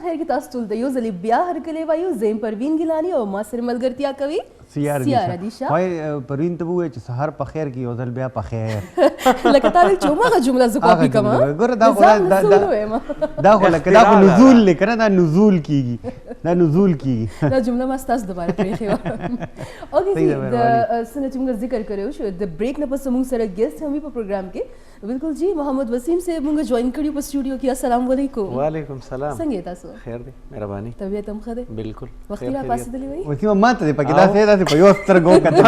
په خیر کې تاسو ټول ته یو ځلې بیا هرکلی وایو. زه یم پروین ګیلاني او ما سره ملګرتیا کوي سیاره دیشا. وای پروین ته ووایه چې سهار په خیر کې یو ځل بیا په خیر. لکه تا ویل چې هماغه جمله زه کاپي کوم. ګوره دا خو لکه دا خو نزول دی که نه، دا نزول کېږي، دا نزول کېږي. دا جمله ما ستاسو دپاره پرېښې وه. اوکې جي د څه نه چې موږ ذکر کړی شو د بریک نه پس موږ سره ګیسټ هم وي په پروګرام کې. بالکل جی محمد وسیم صاحب موږ جوائن کړي په سټوډیو کې. السلام علیکم. وعلیکم السلام. څنګه تاسو؟ خیر دی، مهرباني. طبیعت هم ښه دی؟ بالکل. وختي را پاسېدلي وئ؟ وسیمه ماته دی پکې داسې په یو سترګو کتل.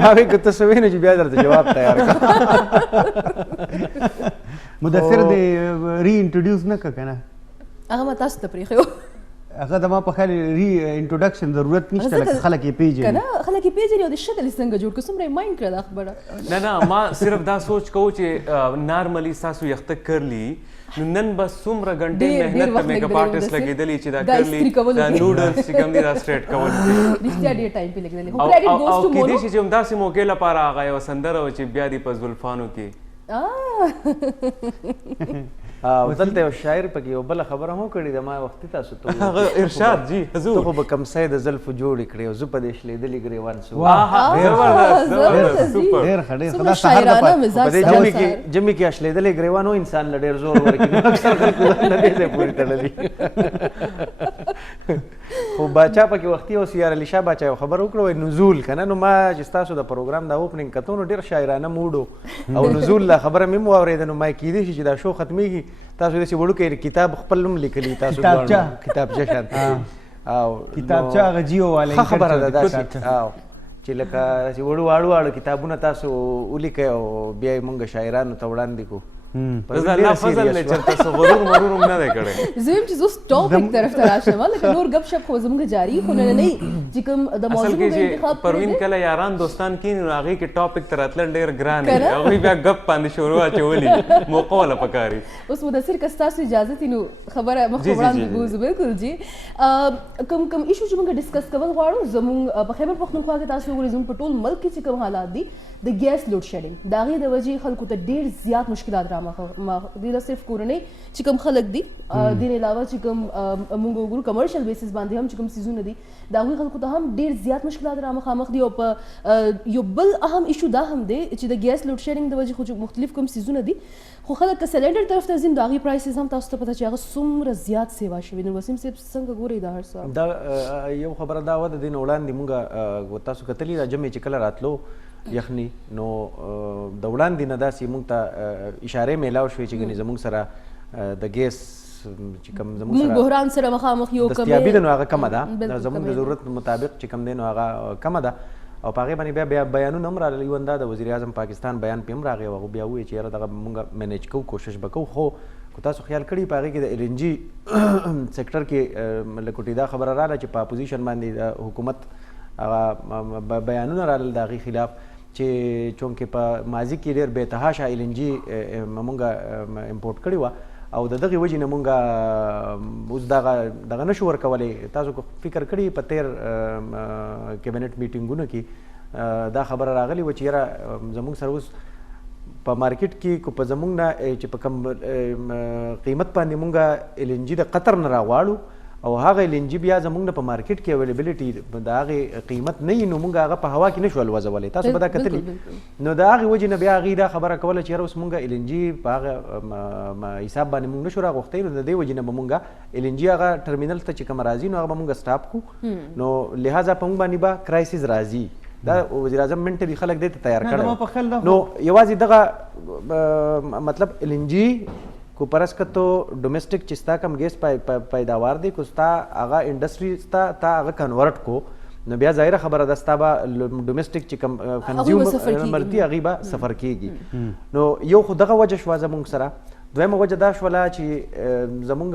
ما وایي که ته څه وایې نو چې بیا درته جواب تیار کړم. مدثر دې ری انټروډیوس نه کړه که نه؟ هغه ما تاسو ته پرېښی و. هغه د ما په خیال ری انټروډکشن ضرورت نشته، لکه خلک یې پیژني که نه خلک یې پیژني او د شکل یې څنګه جوړ کړو څومره یې مایند کړه دا خبره. نه ما صرف دا سوچ کوو چې نارملی ستاسو یخته کرلی نو نن بس څومره غنټې مهنت ته میک اپ آرټسټ لګېدلی چې دا کرلی دا نوډلز چې کوم دي دا سټریټ کول رښتیا ډېر ټایم پې لګېدلی. خو کریډټ ګوز ټو مونو. کېدای شي چې همداسې موقع لپاره هغه یوه سندره وه چې بیا دې په زلفانو کې او دلته یو شاعر پکې یو بله خبره هم کړې ده، ما وختي تاسو ته هغه ارشاد جی حضور ته خو به کمسی د زلفو جوړې کړې او زه په دې شلېدلې ګرېوان سو. زبردست سوپر. ډېر ښه ډېر ښه. څومره شاعرانه په مزاج دې سره. جمعې کې اشلېدلې ګرېوان و انسان له ډېر زور ورکړي، اکثر خلکو نه دې ځای پورې تړلي. خو باچا پکې وختي او سیار علي شاه باچا یو خبر وکړه وایي نزول که نه. نو ما چې ستاسو د پروګرام دا اوپننګ کتو نو ډېر شاعرانه موډ او نزول لا خبره مې هم واورېده. نو ما کېدای شي چې دا شو ختمېږي تاسو داسې وړوکی کتاب خپل هم لیکلي تاسو کتابچه شان او کتابچه هغه جیو والی ښه خبره ده داسې چې لکه داسې وړو واړو کتابونه تاسو ولیکئ او بیا یې مونږ شاعرانو ته وړاندې کړو. الله فضل دی چېرته څه غرور مرور هم نه دی کړی. زه یم چې زه اوس ټاپک طرف ته راشم لکه نور گپ شپ خو زموږ جاري خو نننۍ چې کوم د موضوع اصل کې چې انتخاب پروین کله یاران دوستان کینی نو هغې کې ټاپک ته راتلل ډېر ګران وي، هغوی بیا گپ باندې شروع اچولي موقع والا پکاري. اوس مدثر که ستاسو اجازه وي نو خبره مخکې وړاندې بوځو. بالکل جی کوم ایشو چې موږ ډسکس کول غواړو زموږ په خیبر پښتونخوا کې تاسو وګورئ زموږ په ټول ملک کې چې کوم حالات دي د ګیس لوډ شیډینګ د هغې د وجې خلکو ته ډېر زیات مشکلات رامخ دي. نه صرف کورنۍ چې کوم خلک دي دې نه علاوه چې کوم موږ وګورو کمرشل بیسس باندې هم چې کوم سیزونه دي د هغوی خلکو ته هم ډېر زیات مشکلات را مخامخ دي. او په یو بل اهم ایشو دا هم دی چې د ګیس لوډ شیډینګ د وجې خو چې مختلف کوم سیزونه دي خو خلک که سلنډر طرف ته ځي نو د هغې پرایسز هم تاسو ته پته چې هغه څومره زیات سیوا شوي. نو وسیم صاحب څنګه ګورئ دا هر څه؟ دا یو خبره دا وه د دې نه وړاندې مونږ تاسو کتلي دا جمعې چې کله راتلو یخني نو د وړاندې نه داسې مونږ ته اشارې میلاو شوې چې ګنې زمونږ سره د ګیس چې کوم زمونږ سره بحران سره مخامخ یو دستیابي ده نو هغه کمه ده، زمونږ د ضرورت مطابق چې کوم دی نو هغه کمه ده. او په هغې باندې بیا بیانونه هم راغلي یو دا د وزیر اعظم پاکستان بیان پې هم راغی او هغه بیا ووایي چې یاره دغه مونږ مینیج کوو کوشش به کوو. خو که تاسو خیال کړي په هغې کې د ایل ان جي سیکټر کې لکوټې دا خبره راغله چې په اپوزیشن باندې د حکومت هغه بیانونه راغلل د هغې خلاف چې چونکې په ماضي کې ډېر بېتحاشه ایل ان جي مونږ امپورټ کړې وه او د دغې وجې نه مونږ اوس دغه نشو ورکولی. تاسو فکر کړي په تیر کابینټ میټینګونو کې دا خبره راغلې وه چې یاره زموږ سره اوس په مارکیټ کې که په زموږ نه چې په کوم قیمت باندې مونږ ایل ان جي د قطر نه راغواړو او هغه ایل ان جي بیا زموږ نه په مارکیټ کې اویلیبلیټي د هغې قیمت نه وي نو مونږ هغه په هوا کې نشو الوځولی. تاسو به دا کتلي نو د هغې وجې نه بیا هغې دا خبره کوله چې یاره اوس مونږ ایل ان جي په هغه حساب باندې مونږ نشو راغوښتی نو د دې وجې نه به مونږ ایل ان جي هغه ټرمینل ته چې کوم راځي نو هغه به مونږ سټاپ کړو نو لہٰذا په مونږ باندې به کرایسز راځي. دا وزیر اعظم منټلي خلک دې ته تیار کړی نو یوازې دغه مطلب ایل ان جي کو پرس که تو ډومestic چې ستا کم ګیس پیداوار دی کو ستا هغه انډسټري ستا تا هغه کنورټ کو نو بیا ظاهره خبره ده ستا به ډومestic چې کم کنزیومر دي هغې به سفر کېږي. نو یو خو دغه وجه شوه زموږ سره. دویمه وجه دا شوله چې زمونږ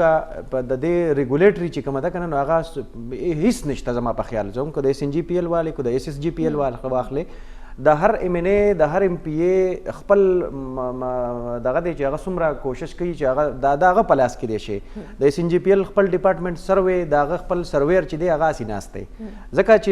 په د دې ریګولیټري چې کومه ده که نه نو هغه هېڅ نشته زما په خیال. زموږ که د ایس ان جي پي ایل والې که د ایس ایس جي پي ایل واخلې د هر ایم ان اے د هر ایم پی اے خپل دغه دی چې هغه څومره کوشش کوي چې هغه د هغه په لاس کې دی شي. د ایس ان جي پی ایل خپل ډپارټمنټ سروې د هغه خپل سرویر چې دی هغه هسې ناست دی ځکه چې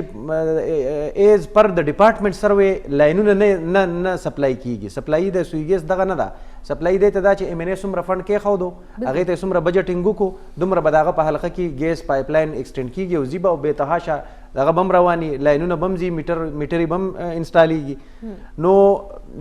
ایز پر د ډپارټمنټ سروې لاینونه نه سپلای کېږي. سپلایي د سوی ګیس دغه نه ده سپلای دی ته دا چې MNA څومره فنډ کېښودو هغې ته څومره بجټینګ وکړو دومره به د هغه په حلقه کې ګیس پایپ لاین ایکسټینډ کېږي او ځي به او بېتحاشه دغه بم رواني لاینونه بم ځي میټرې بم انسټالیږي نو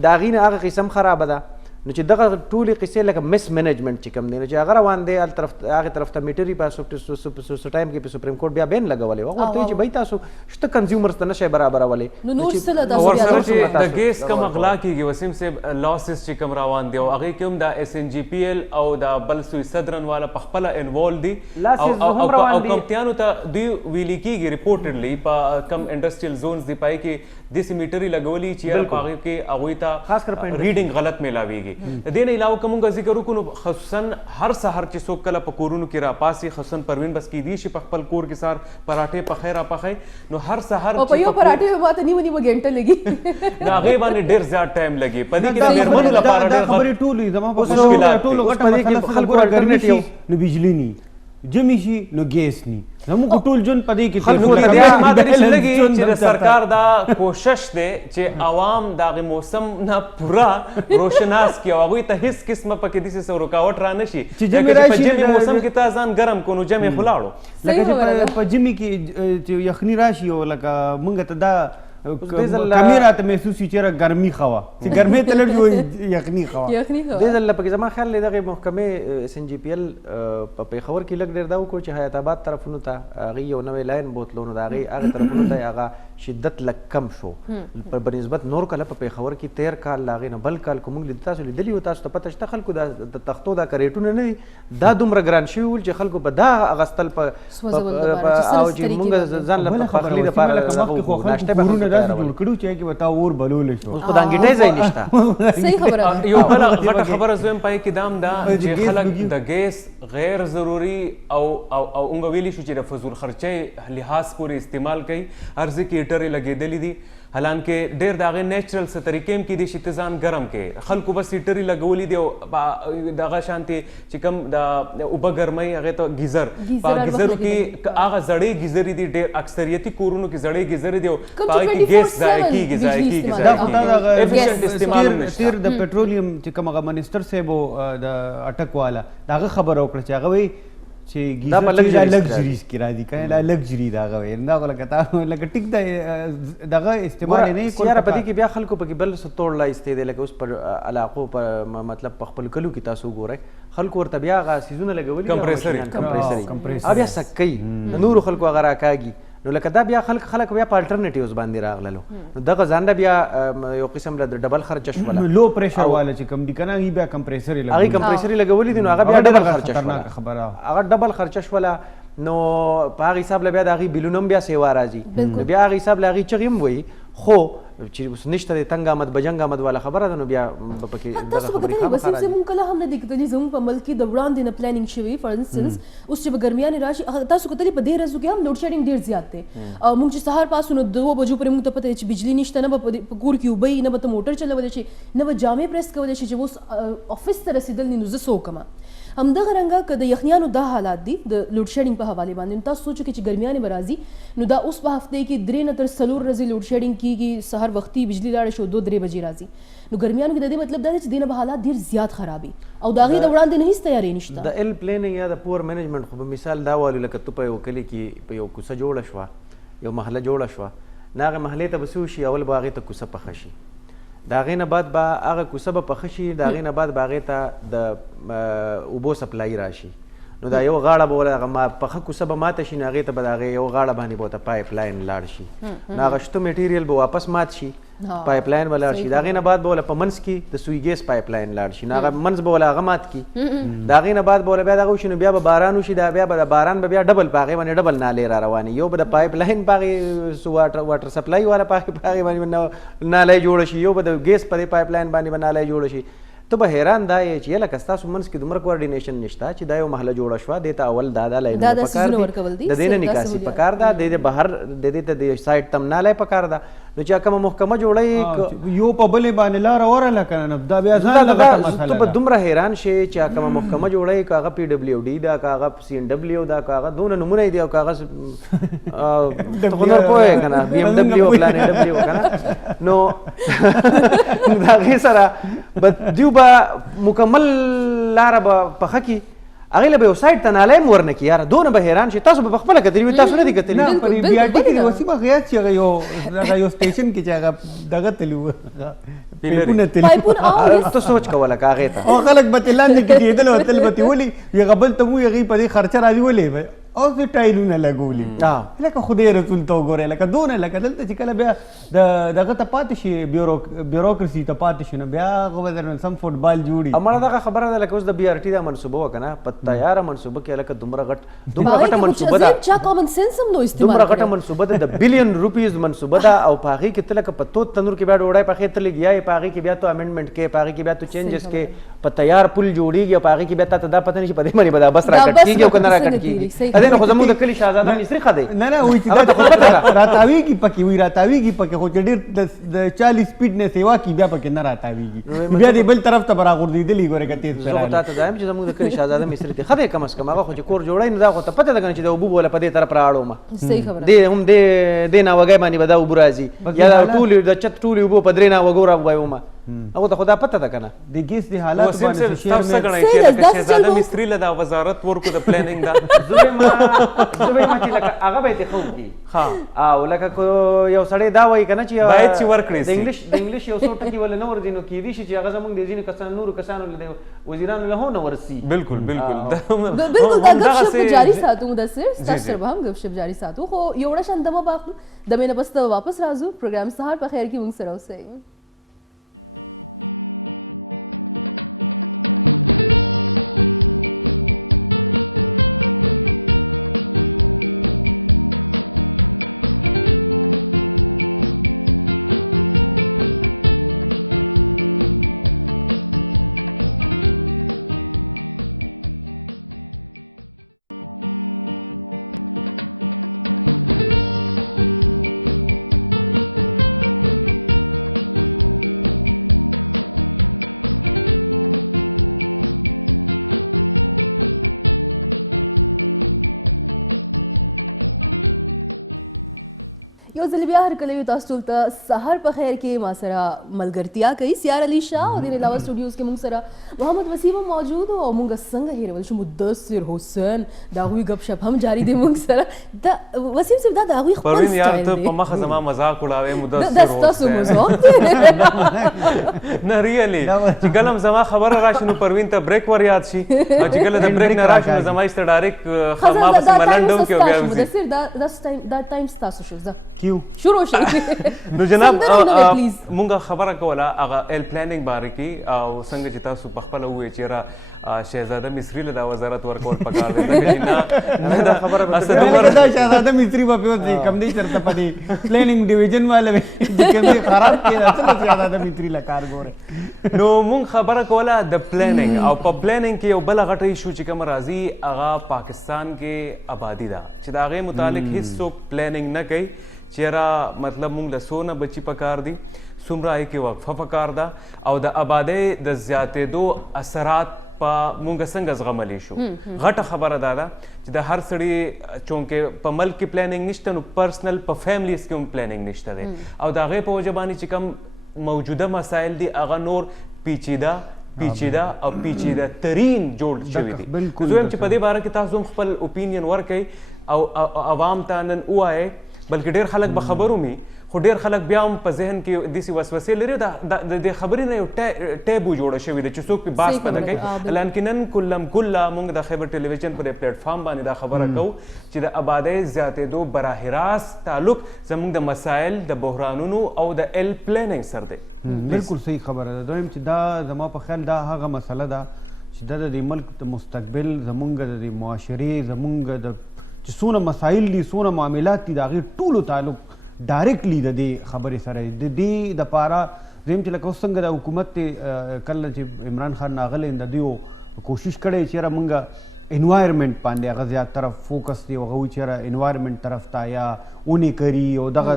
د هغې نه هغه قسم خرابه ده نو چې دغه ټولې قصې لکه مس مینجمنټ چې کوم دی نو چې هغه روان دی هغې طرف ته میټري په ټایم کې په سپریم کورټ بیا بین لګولی و هغه ورته وایي چې بهی تاسو شته کنزیومرز ته نشئ برابرولی ورسره چې د ګیس کم اغلا کېږي وسیم صاحب لاسز چې کم روان دی او هغې کې هم د SNGPL او د بل سوی صدرن والا په خپله انوالو دي او کمپنیانو ته دوی ویلي کېږي ریپورټډلی په کم انډسټریل زونز دی پای کې داسې میټرې لګولي چې په هغې کې هغوی ته ریډینګ غلط میلاویږي د دې نه علاوه که موږ ذکر وکړو نو خصوصا هر سهار چې څوک کله په کورونو کې راپاسي خصوصا پروین بس کیدی شي په خپل کور کې سهار پراټې پخی راپخی نو هر سهار په یو پراټې به ماته نیمه ګنټه لګي نو هغې باندې ډېر زیات ټایم لګي په دې کې د مېرمنو لپاره ډېر خبرې ټولې زما په ټولو غټه مسله خلکو ګرمي شي نو بجلی نی جمی شي نو ګیس نی زموږ ټول ژوند په دې کې خلکو ته بیا ما ته داسې لګي چې د سرکار دا کوشش دی چې عوام د هغې موسم نه پوره روشناس کړي او هغوی ته هېڅ قسمه پکې داسې څه رکاوټ را نه شي لکه چې په ژمي موسم کې تا ځان ګرم کړو نو ژمي خو لاړو لکه چې په ژمي کې چې یخني راشي او لکه موږ ته دا کمی راته محسوس شي چېرې ګرمي ښه وه چې ګرمۍ ته لږ وي یخني ښه وه دې ځل پکې زما خیال دی دغې محکمې SNGPL په پېښور کې لږ ډېر دا وکړو چې حیات آباد طرفونو ته هغې یو نوی لاین بوتلو نو د هغې طرفونو ته هغه شدت لږ کم شو په نسبت نور کله په پېښور کې 13 کال له هغې نه بل کال که موږ تاسو لیدلي وو تاسو ته پته شته خلکو د تختو دا کریټونه نه دي دا دومره ګران شوي ول چې خلکو به دا اغوستل او چې موږ ځان له پخلي دپاره ناشته به داسې جوړ کړو چې هغې به تا اور بلولی شو اوس خو د انګېټۍ ځای نشته یو بله غټه خبره زه هم پای کې دا هم ده چې خلک د ګیس غیر ضروري او اونګه ویلی شو چې د فضول خرچۍ لحاظ پورې استعمال کوي هر ځای کې هیټرې لګېدلې دي حالانکې ډېر د هغې نیچرل څه طریقې هم کېدای شي ته ځان ګرم کې خلکو بس هیټرې لګولي دي او دغه شانتې چې کوم د اوبه ګرمۍ هغې ته ګیزر په ګیزرو کې هغه زړې ګیزرې دي ډېر اکثریتي کورونو کې زړې ګیزرې دي او په هغې کې ګیس ضایع کېږي ایفیشنټ استعمال هم نشته تېر د پټرولیم چې کوم هغه منسټر صاحب و د اټک والا د هغه خبره وکړه چې هغه وایي چې ګیزر لګژریز کې راځي کنه دا لګژري دا غوي دا لکه تا لکه ټیک دا دغه استعمال نه کوي یاره په دې کې بیا خلکو پکې بل څه توړ لا استې دی لکه اوس پر علاقو پر مطلب په خپل کلو کې تاسو ګورئ خلکو ورته بیا هغه سیزونه لګولي کمپریسري بیا سکۍ نورو خلکو هغه راکاږي نو لکه دا بیا خلک بیا په الټرنیټیوز باندې راغللو نو دغه ځانله بیا یو قسم له ډبل خرچه شوله لو پریشر والا چې کوم دي کنه هغې بیا کمپریسري هغې کمپریسري لګولي دي نو هغه بیا ډبل خرچه شوله هغه ډبل خرچه شوله نو په هغه حساب له بیا د هغې بیلونه هم بیا سیوا راځي نو بیا هغه حساب له هغې چغې هم وایي خو چې نشته د تنګ آمد بجنګ آمد والا خبره ده نو بیا پکې دغه خبرې خامخا راځي مونږ کله هم نه دي کتلي زموږ په ملک کې د وړاندې نه پلانینګ شوی فار انسټنس اوس چې به ګرمیانې راشي تاسو کتلي په دې ورځو کې هم لوډ شیډینګ ډېر زیات دی مونږ چې سهار پاسو نو 2 بجو پورې مونږ ته پته چې بجلی نشته نه به په کور کې اوبه وي نه به ته موټر چلولی شي نه به جامې پریس کولی شي چې اوس افس ته رسېدل نو زه څه وکړم همدغه رنګه که د یخنیانو دا حالات دي د لوډ شیډینګ په حوالې باندې نو تاسو سوچو کې چې ګرمیانې به راځي نو دا اوس په هفتې کې 3 نه تر 4 ورځې لوډ شیډینګ کېږي سهار وختي بجلی لاړه شو 2-3 بجې راځي نو ګرمیانو کې د دې مطلب دا دی چې دې نه به حالات ډېر زیات خرابي او د هغې د وړاندې نه هېڅ تیاري نشته د ایل پلیننګ یا د پور مینجمنټ خو په مثال دا والو لکه ته په یو کلي کې په یو کوڅه جوړه شوه یو محله جوړه شوه نو هغې محلې ته به څه وشي اول به هغې ته کوڅه پخه شي د هغې نه بعد به هغه کوڅه به پخه شي د هغې نه بعد به هغې ته د اوبو سپلای راشي نو دا یو غاړه به وله هغه پخه کوڅه به ماته شي نو هغې ته به د هغې یو غاړه باندې به ورته پایپ لاین لاړ شي نو هغه شته میټیریل به واپس مات شي پایپ لاین به لاړ شي د هغې نه بعد به وله په منځ کې د سوی ګیس پایپ لاین لاړ شي نو هغه منځ به وله هغه مات کړي د هغې نه بعد به وله بیا دغه وشي نو بیا به باران وشي بیا به د باران به بیا ډبل په هغې باندې ډبل نالې را روانې یو به د پایپ لاین په هغې واټر سپلای والا په هغې باندې نالی جوړه شي یو به د ګیس په دې پایپ لاین باندې به نالی جوړه شي ته به حیران دا یې چې لکه ستاسو منځ کې دومره کوارډینیشن نشته چې دا یو محله جوړه شوه دې ته اول دا لاینونه پکار دي د دې نه نکاسي پکار ده د دې بهر د دې ته د سایډ تم نالی پکار ده نو چې کومه محکمه جوړی یو په بلې باندې لار اوره کنه دا بیا ځان لغه مسله ته په دومره حیران شي چې کومه محکمه جوړی کاغه پی ډبلیو ډی دا کاغه سی ان ډبلیو دا کاغه دونه نمونه دی او کاغه ته خنور پوهه کنه بی ام ډبلیو پلان ډبلیو کنه نو دا غي سره دیو با مکمل لار په خکی هغه له ویب سایټ ته ناله ورنه کی یار دونه به حیران شي تاسو به خپل کتلی تاسو نه دي کتلی نه پر بی آر ټی کې وسی ما غیا چې یو سټیشن کې چې هغه دغه تلو پیپونه تلو ته سوچ کوله کاغه ته او خلک به تلاندې کې کېدل او تل به ولي یو غبل ته مو یغي په دې خرچه راځي ولي او څه ټایلونه لګولي لکه خدای رسول ته وګوره لکه دونه لکه دلته چې کله بیا دغه ته پاتې شي بیوروکراسي ته پاتې شي نو بیا هغه به سم فوټبال جوړي امړه دغه خبره ده لکه اوس د بی آر ټي دا منصوبه وکنه په تیاره منصوبه کې لکه دومره غټه منصوبه ده چا کامن سنس هم نو استعمال دومره غټه منصوبه ده د بلین روپیز منصوبه ده او پاغي کې تل په تو تنور کې بیا ډوړای پخې تل گیای پاغي کې بیا تو امندمنت کې پاغي کې بیا تو چینجز کې په تیار پل جوړیږي او پاغي کې بیا ته دا پته نشي په دې باندې بدا بس راکټ کیږي او کنه راکټ کیږي اده نو زموږ د کلی شاهزاده مصری خده نه نه وای چې دا راتاویږي پکې وی راتاویږي پکې خو چې ډیر د 40 سپیډ نه سیوا کی بیا پکې نه راتاویږي بیا دې بل طرف ته برا غردیدلی ګوره کته تیز زه ته دایم چې زموږ د کلی شاهزاده مصری ته خده کم اس کم هغه خو چې کور جوړای نه دا خو ته پته ده چې د ابو بوله په دې طرف راړو ما صحیح خبره دې هم دې نه وګای باندې بدا ابو راځي یا ټول د چت ټول ابو په درې نه وګورا وایو ما هغه ته خدا پته ده کنه د ګیس د حالات باندې شیر مې غنای چې شهزاده مصری له د وزارت ورکو د پلانینګ دا زوی ما چې لکه هغه به ته خو کی ها او لکه یو سړی دا وایي کنه چې باید چې ورکړي د انګلیش یو څو ټکی ول نه ور دینو کې دي چې هغه زمونږ د ځینې کسان نور کسانو له وزیرانو له نه ورسي بالکل بالکل دا گپشپ جاری ساتو د سر ستاسو به هم گپشپ جاری ساتو خو یو وړه شندمه باخلو د مینه بس واپس راځو پروګرام سهار په خیر کې مونږ سره اوسئ هر کله یو تاسو ته سحر په خیر کې ما سره ملګرتیا کوي سیار علي شاه او د علاوه سټوډیوز کې موږ سره محمد وسیم موجود او موږ څنګه هیرول شو مدثر حسین دا غوي غب شپ هم جاری دی موږ سره دا وسیم صاحب دا غوي خپل پروین یار ته په مخه زما مزاق وړاوي مدثر تاسو مزاق نه ریالي چې ګلم زما خبره راشي نو پروین ته بریک ور یاد شي او چې ګل د بریک نه راشي نو زما است ډایرک خما بس ملندوم کې وګیا مدثر دا ټایم تاسو شو دا کیو نو جناب مونږه خبره کوله هغه ال پلانینګ باره کې او څنګه چې تاسو په خپل وې چیرې شهزاده مصری له وزارت ورکول پکار دی نه دا خبره اصل دا شهزاده مصری په پیوځي کم دی چرته پدی پلانینګ ډیویژن والے چې کوم خراب کړي اصل شهزاده مصری لا کار ګوره نو مونږ خبره کوله د پلانینګ او په پلانینګ کې یو بل غټه ایشو چې کوم راځي هغه پاکستان کې آبادی ده چې دا غي متعلق هیڅ پلانینګ نه کوي چیرې مطلب مونږ له سونه بچی پکار دي څومره کې وقفه پکار ده او د آبادی د زیاتېدو اثرات په مونږ څنګه زغملی شو غټه خبره ده چې د هر سړي چونکې په ملک کې پلانینګ نشته نو پرسنل په فیملیز کې هم پلانینګ نشته دی او د هغې په وجه باندې چې کوم موجوده مسایل دي هغه نور پیچیده او پیچیده ترین جوړ شوي دي زه وایم چې په دې باره کې تاسو هم خپل اوپینین ورکئ او عوام ته نن ووایئ بلکې ډېر خلک به خبرو می خو ډېر خلک بیا هم په ذهن کې داسې وسوسې لري د خبرې نه یو ټیبو جوړه شوې ده چې څوک پې بحث پنه کوي حالانکې نن کله موږ د خیبر ټلویزیون پر پلیټ فارم باندې دا خبره کوو چې د آبادۍ زیاتېدو براه راست تعلق زموږ د مسایل د بحرانونو او د ال پلانینګ سره دی بالکل صحیح خبره ده دویم چې دا زما په خیال دا هغه مسله ده چې دا د ملک د مستقبل زموږ د معاشرې زموږ د چې څونه مسایل دي څونه معاملات دي د هغې ټولو تعلق ډایرکټلی د دې خبرې سره د دې دپاره دویم چې لکه اوس څنګه د حکومت کله چې عمران خان راغلی د دوی کوشش کړی چې یاره موږ انوایرمنٹ باندې هغه زیات طرف فوکس دی او هغه چېرې انوایرمنٹ طرف ته یا اونې کوي او دغه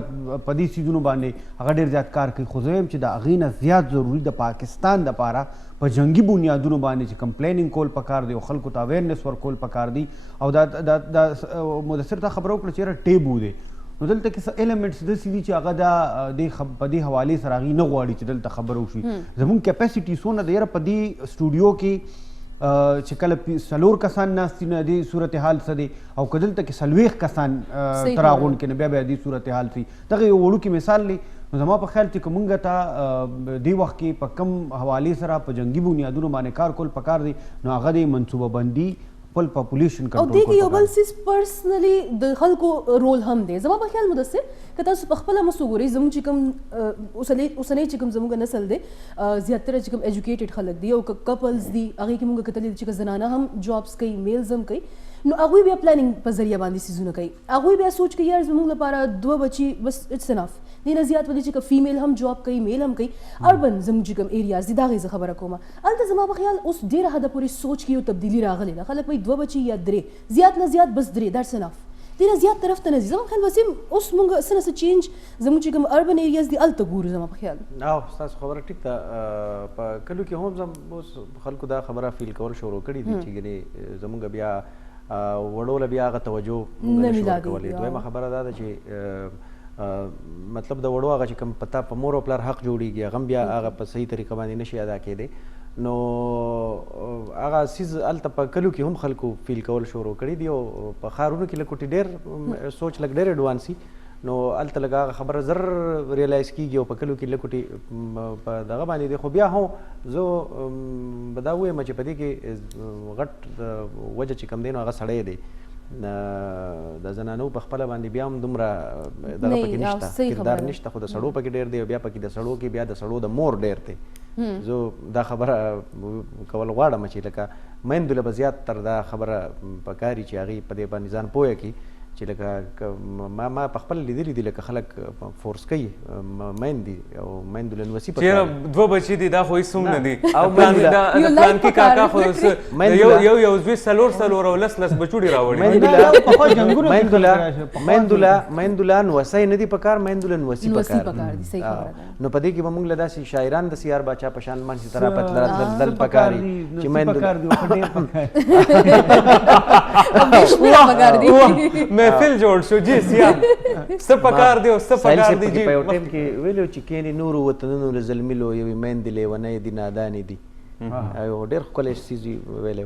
په دې څیزونو باندې هغه ډېر زیات کار کوي. خو زه وایم چې د هغې نه زیات ضروري د پاکستان دپاره په جنگي بنیادونو باندې چې کمپلیننګ کول پکار دی او خلکو ته اویرنس ورکول پکار دی. او دا مدثر ته خبره وکړه چېرې ټیبو دی نو دلته کې څه ایلیمنټس داسې دي چې هغه په دې حوالې سره هغوی نه غواړي چې دلته خبره وشي. زموږ کیپاسټي څونه ده یاره په دې سټوډیو کې چې کله 4 کسان ناست دي نو دې صورتحال څه دی او که دلته کې 40 کسان ته راغونډ کړي نو بیا دې صورتحال شي. دغه یو وړوکی مثال دی. نو زما په خیال چې که موږ ته دې وخت کې په کم حوالې سره په جنګي بنیادونو باندې کار کول پکار دی نو هغه د منصوبه بندي خپل پاپولیشن او کنټرول دې کې یو بل سیس پرسنلی د خلکو رول هم دی. زما په خیال مدثر که تاسو په خپله مس وګورئ زموږ چې کوم اوسنی چې کوم زموږ نسل دی زیاتره چې کوم ایجوکیټډ خلک دي او کپلز دي هغې کې موږ کتلي چې زنانه هم جابس کوي میلز هم کوي نو هغوی بیا پلانینګ په ذریعه باندې څیزونه کوي. هغوی بیا سوچ کوي یار زموږ لپاره 2 بچي بس اټس انف دې نه زیات ولې چې که فیمیل هم جاب کوي میل هم کوي. اربن زموږ چې کوم ایریاز دي د هغې زه خبره کوم هلته زما په خیال اوس ډېره حده پورې سوچ کې یو تبدیلي راغلې ده. خلک وایي 2 بچي یا 3 زیات نه زیات بس 3 دیټس انف دې نه زیات طرف ته نه ځي. زما په خیال وسیم اوس موږ څه نه څه چینج زموږ چې کوم اربن ایریاز دي هلته ګورو. زما په خیال ستاسو خبره ټیک ده. په کلو کې هم اوس خلکو دا خبره فیل کول شروع کړي دي چې ګنې زموږ بیا وړو له بیا هغه توجه نه شو ورکولی. دویمه خبره دا ده چې مطلب د وړو هغه چې کوم پتا په مور او پلار حق جوړیږي هغه بیا هغه په صحیح طریقه باندې نشي ادا کېدی. نو هغه سیز هلته په کلو کې هم خلکو فیل کول شروع کړي دي او په ښارونو کې لږ ډېر سوچ لږ ډېر ایډوانس وي نو هلته لږ هغه خبره زر ریلایز کېږي او په کلو کې لږ په دغه باندې دی. خو بیا هم زه به دا ووایم چې په دې کې غټ وجه چې کوم دی نو هغه سړی دی د زنانو په خپله باندې بیا هم دومره دغه پکې نشته کردار نشته خو د سړو پکې ډېر دی او بیا پکې د سړو کې بیا د سړو د مور ډېر دی. زه دا خبره کول غواړم چې لکه میندو له به زیات تر دا خبره پکاري چې هغې په دې باندې ځان پوهه کړي چې لکه ما په خپل لیدلي دي لکه خلک فورس کوي میندې او میندو له نوسي چېرې 2 بچي دي دا خو هېڅ هم نه دي او پلان کې کاکا خو یو زوی 4 او 10 بچوړي راوړي. میندو له نوسی نه دي پکار میندو له نوسي پکار نو په دې کې به موږ له داسې شاعران د سیار باچا په شان منځ ته راتلل پکاري چې میندو محفل جوړ شو جی سیام څه پکار دی او څه پکار دی جی. په یو ټایم کې ویلو چې کینې نورو وطنونو له زلمي لو یوې میندې لیونۍ دي نادانې دي او ډېر ښکلی څیز ویلی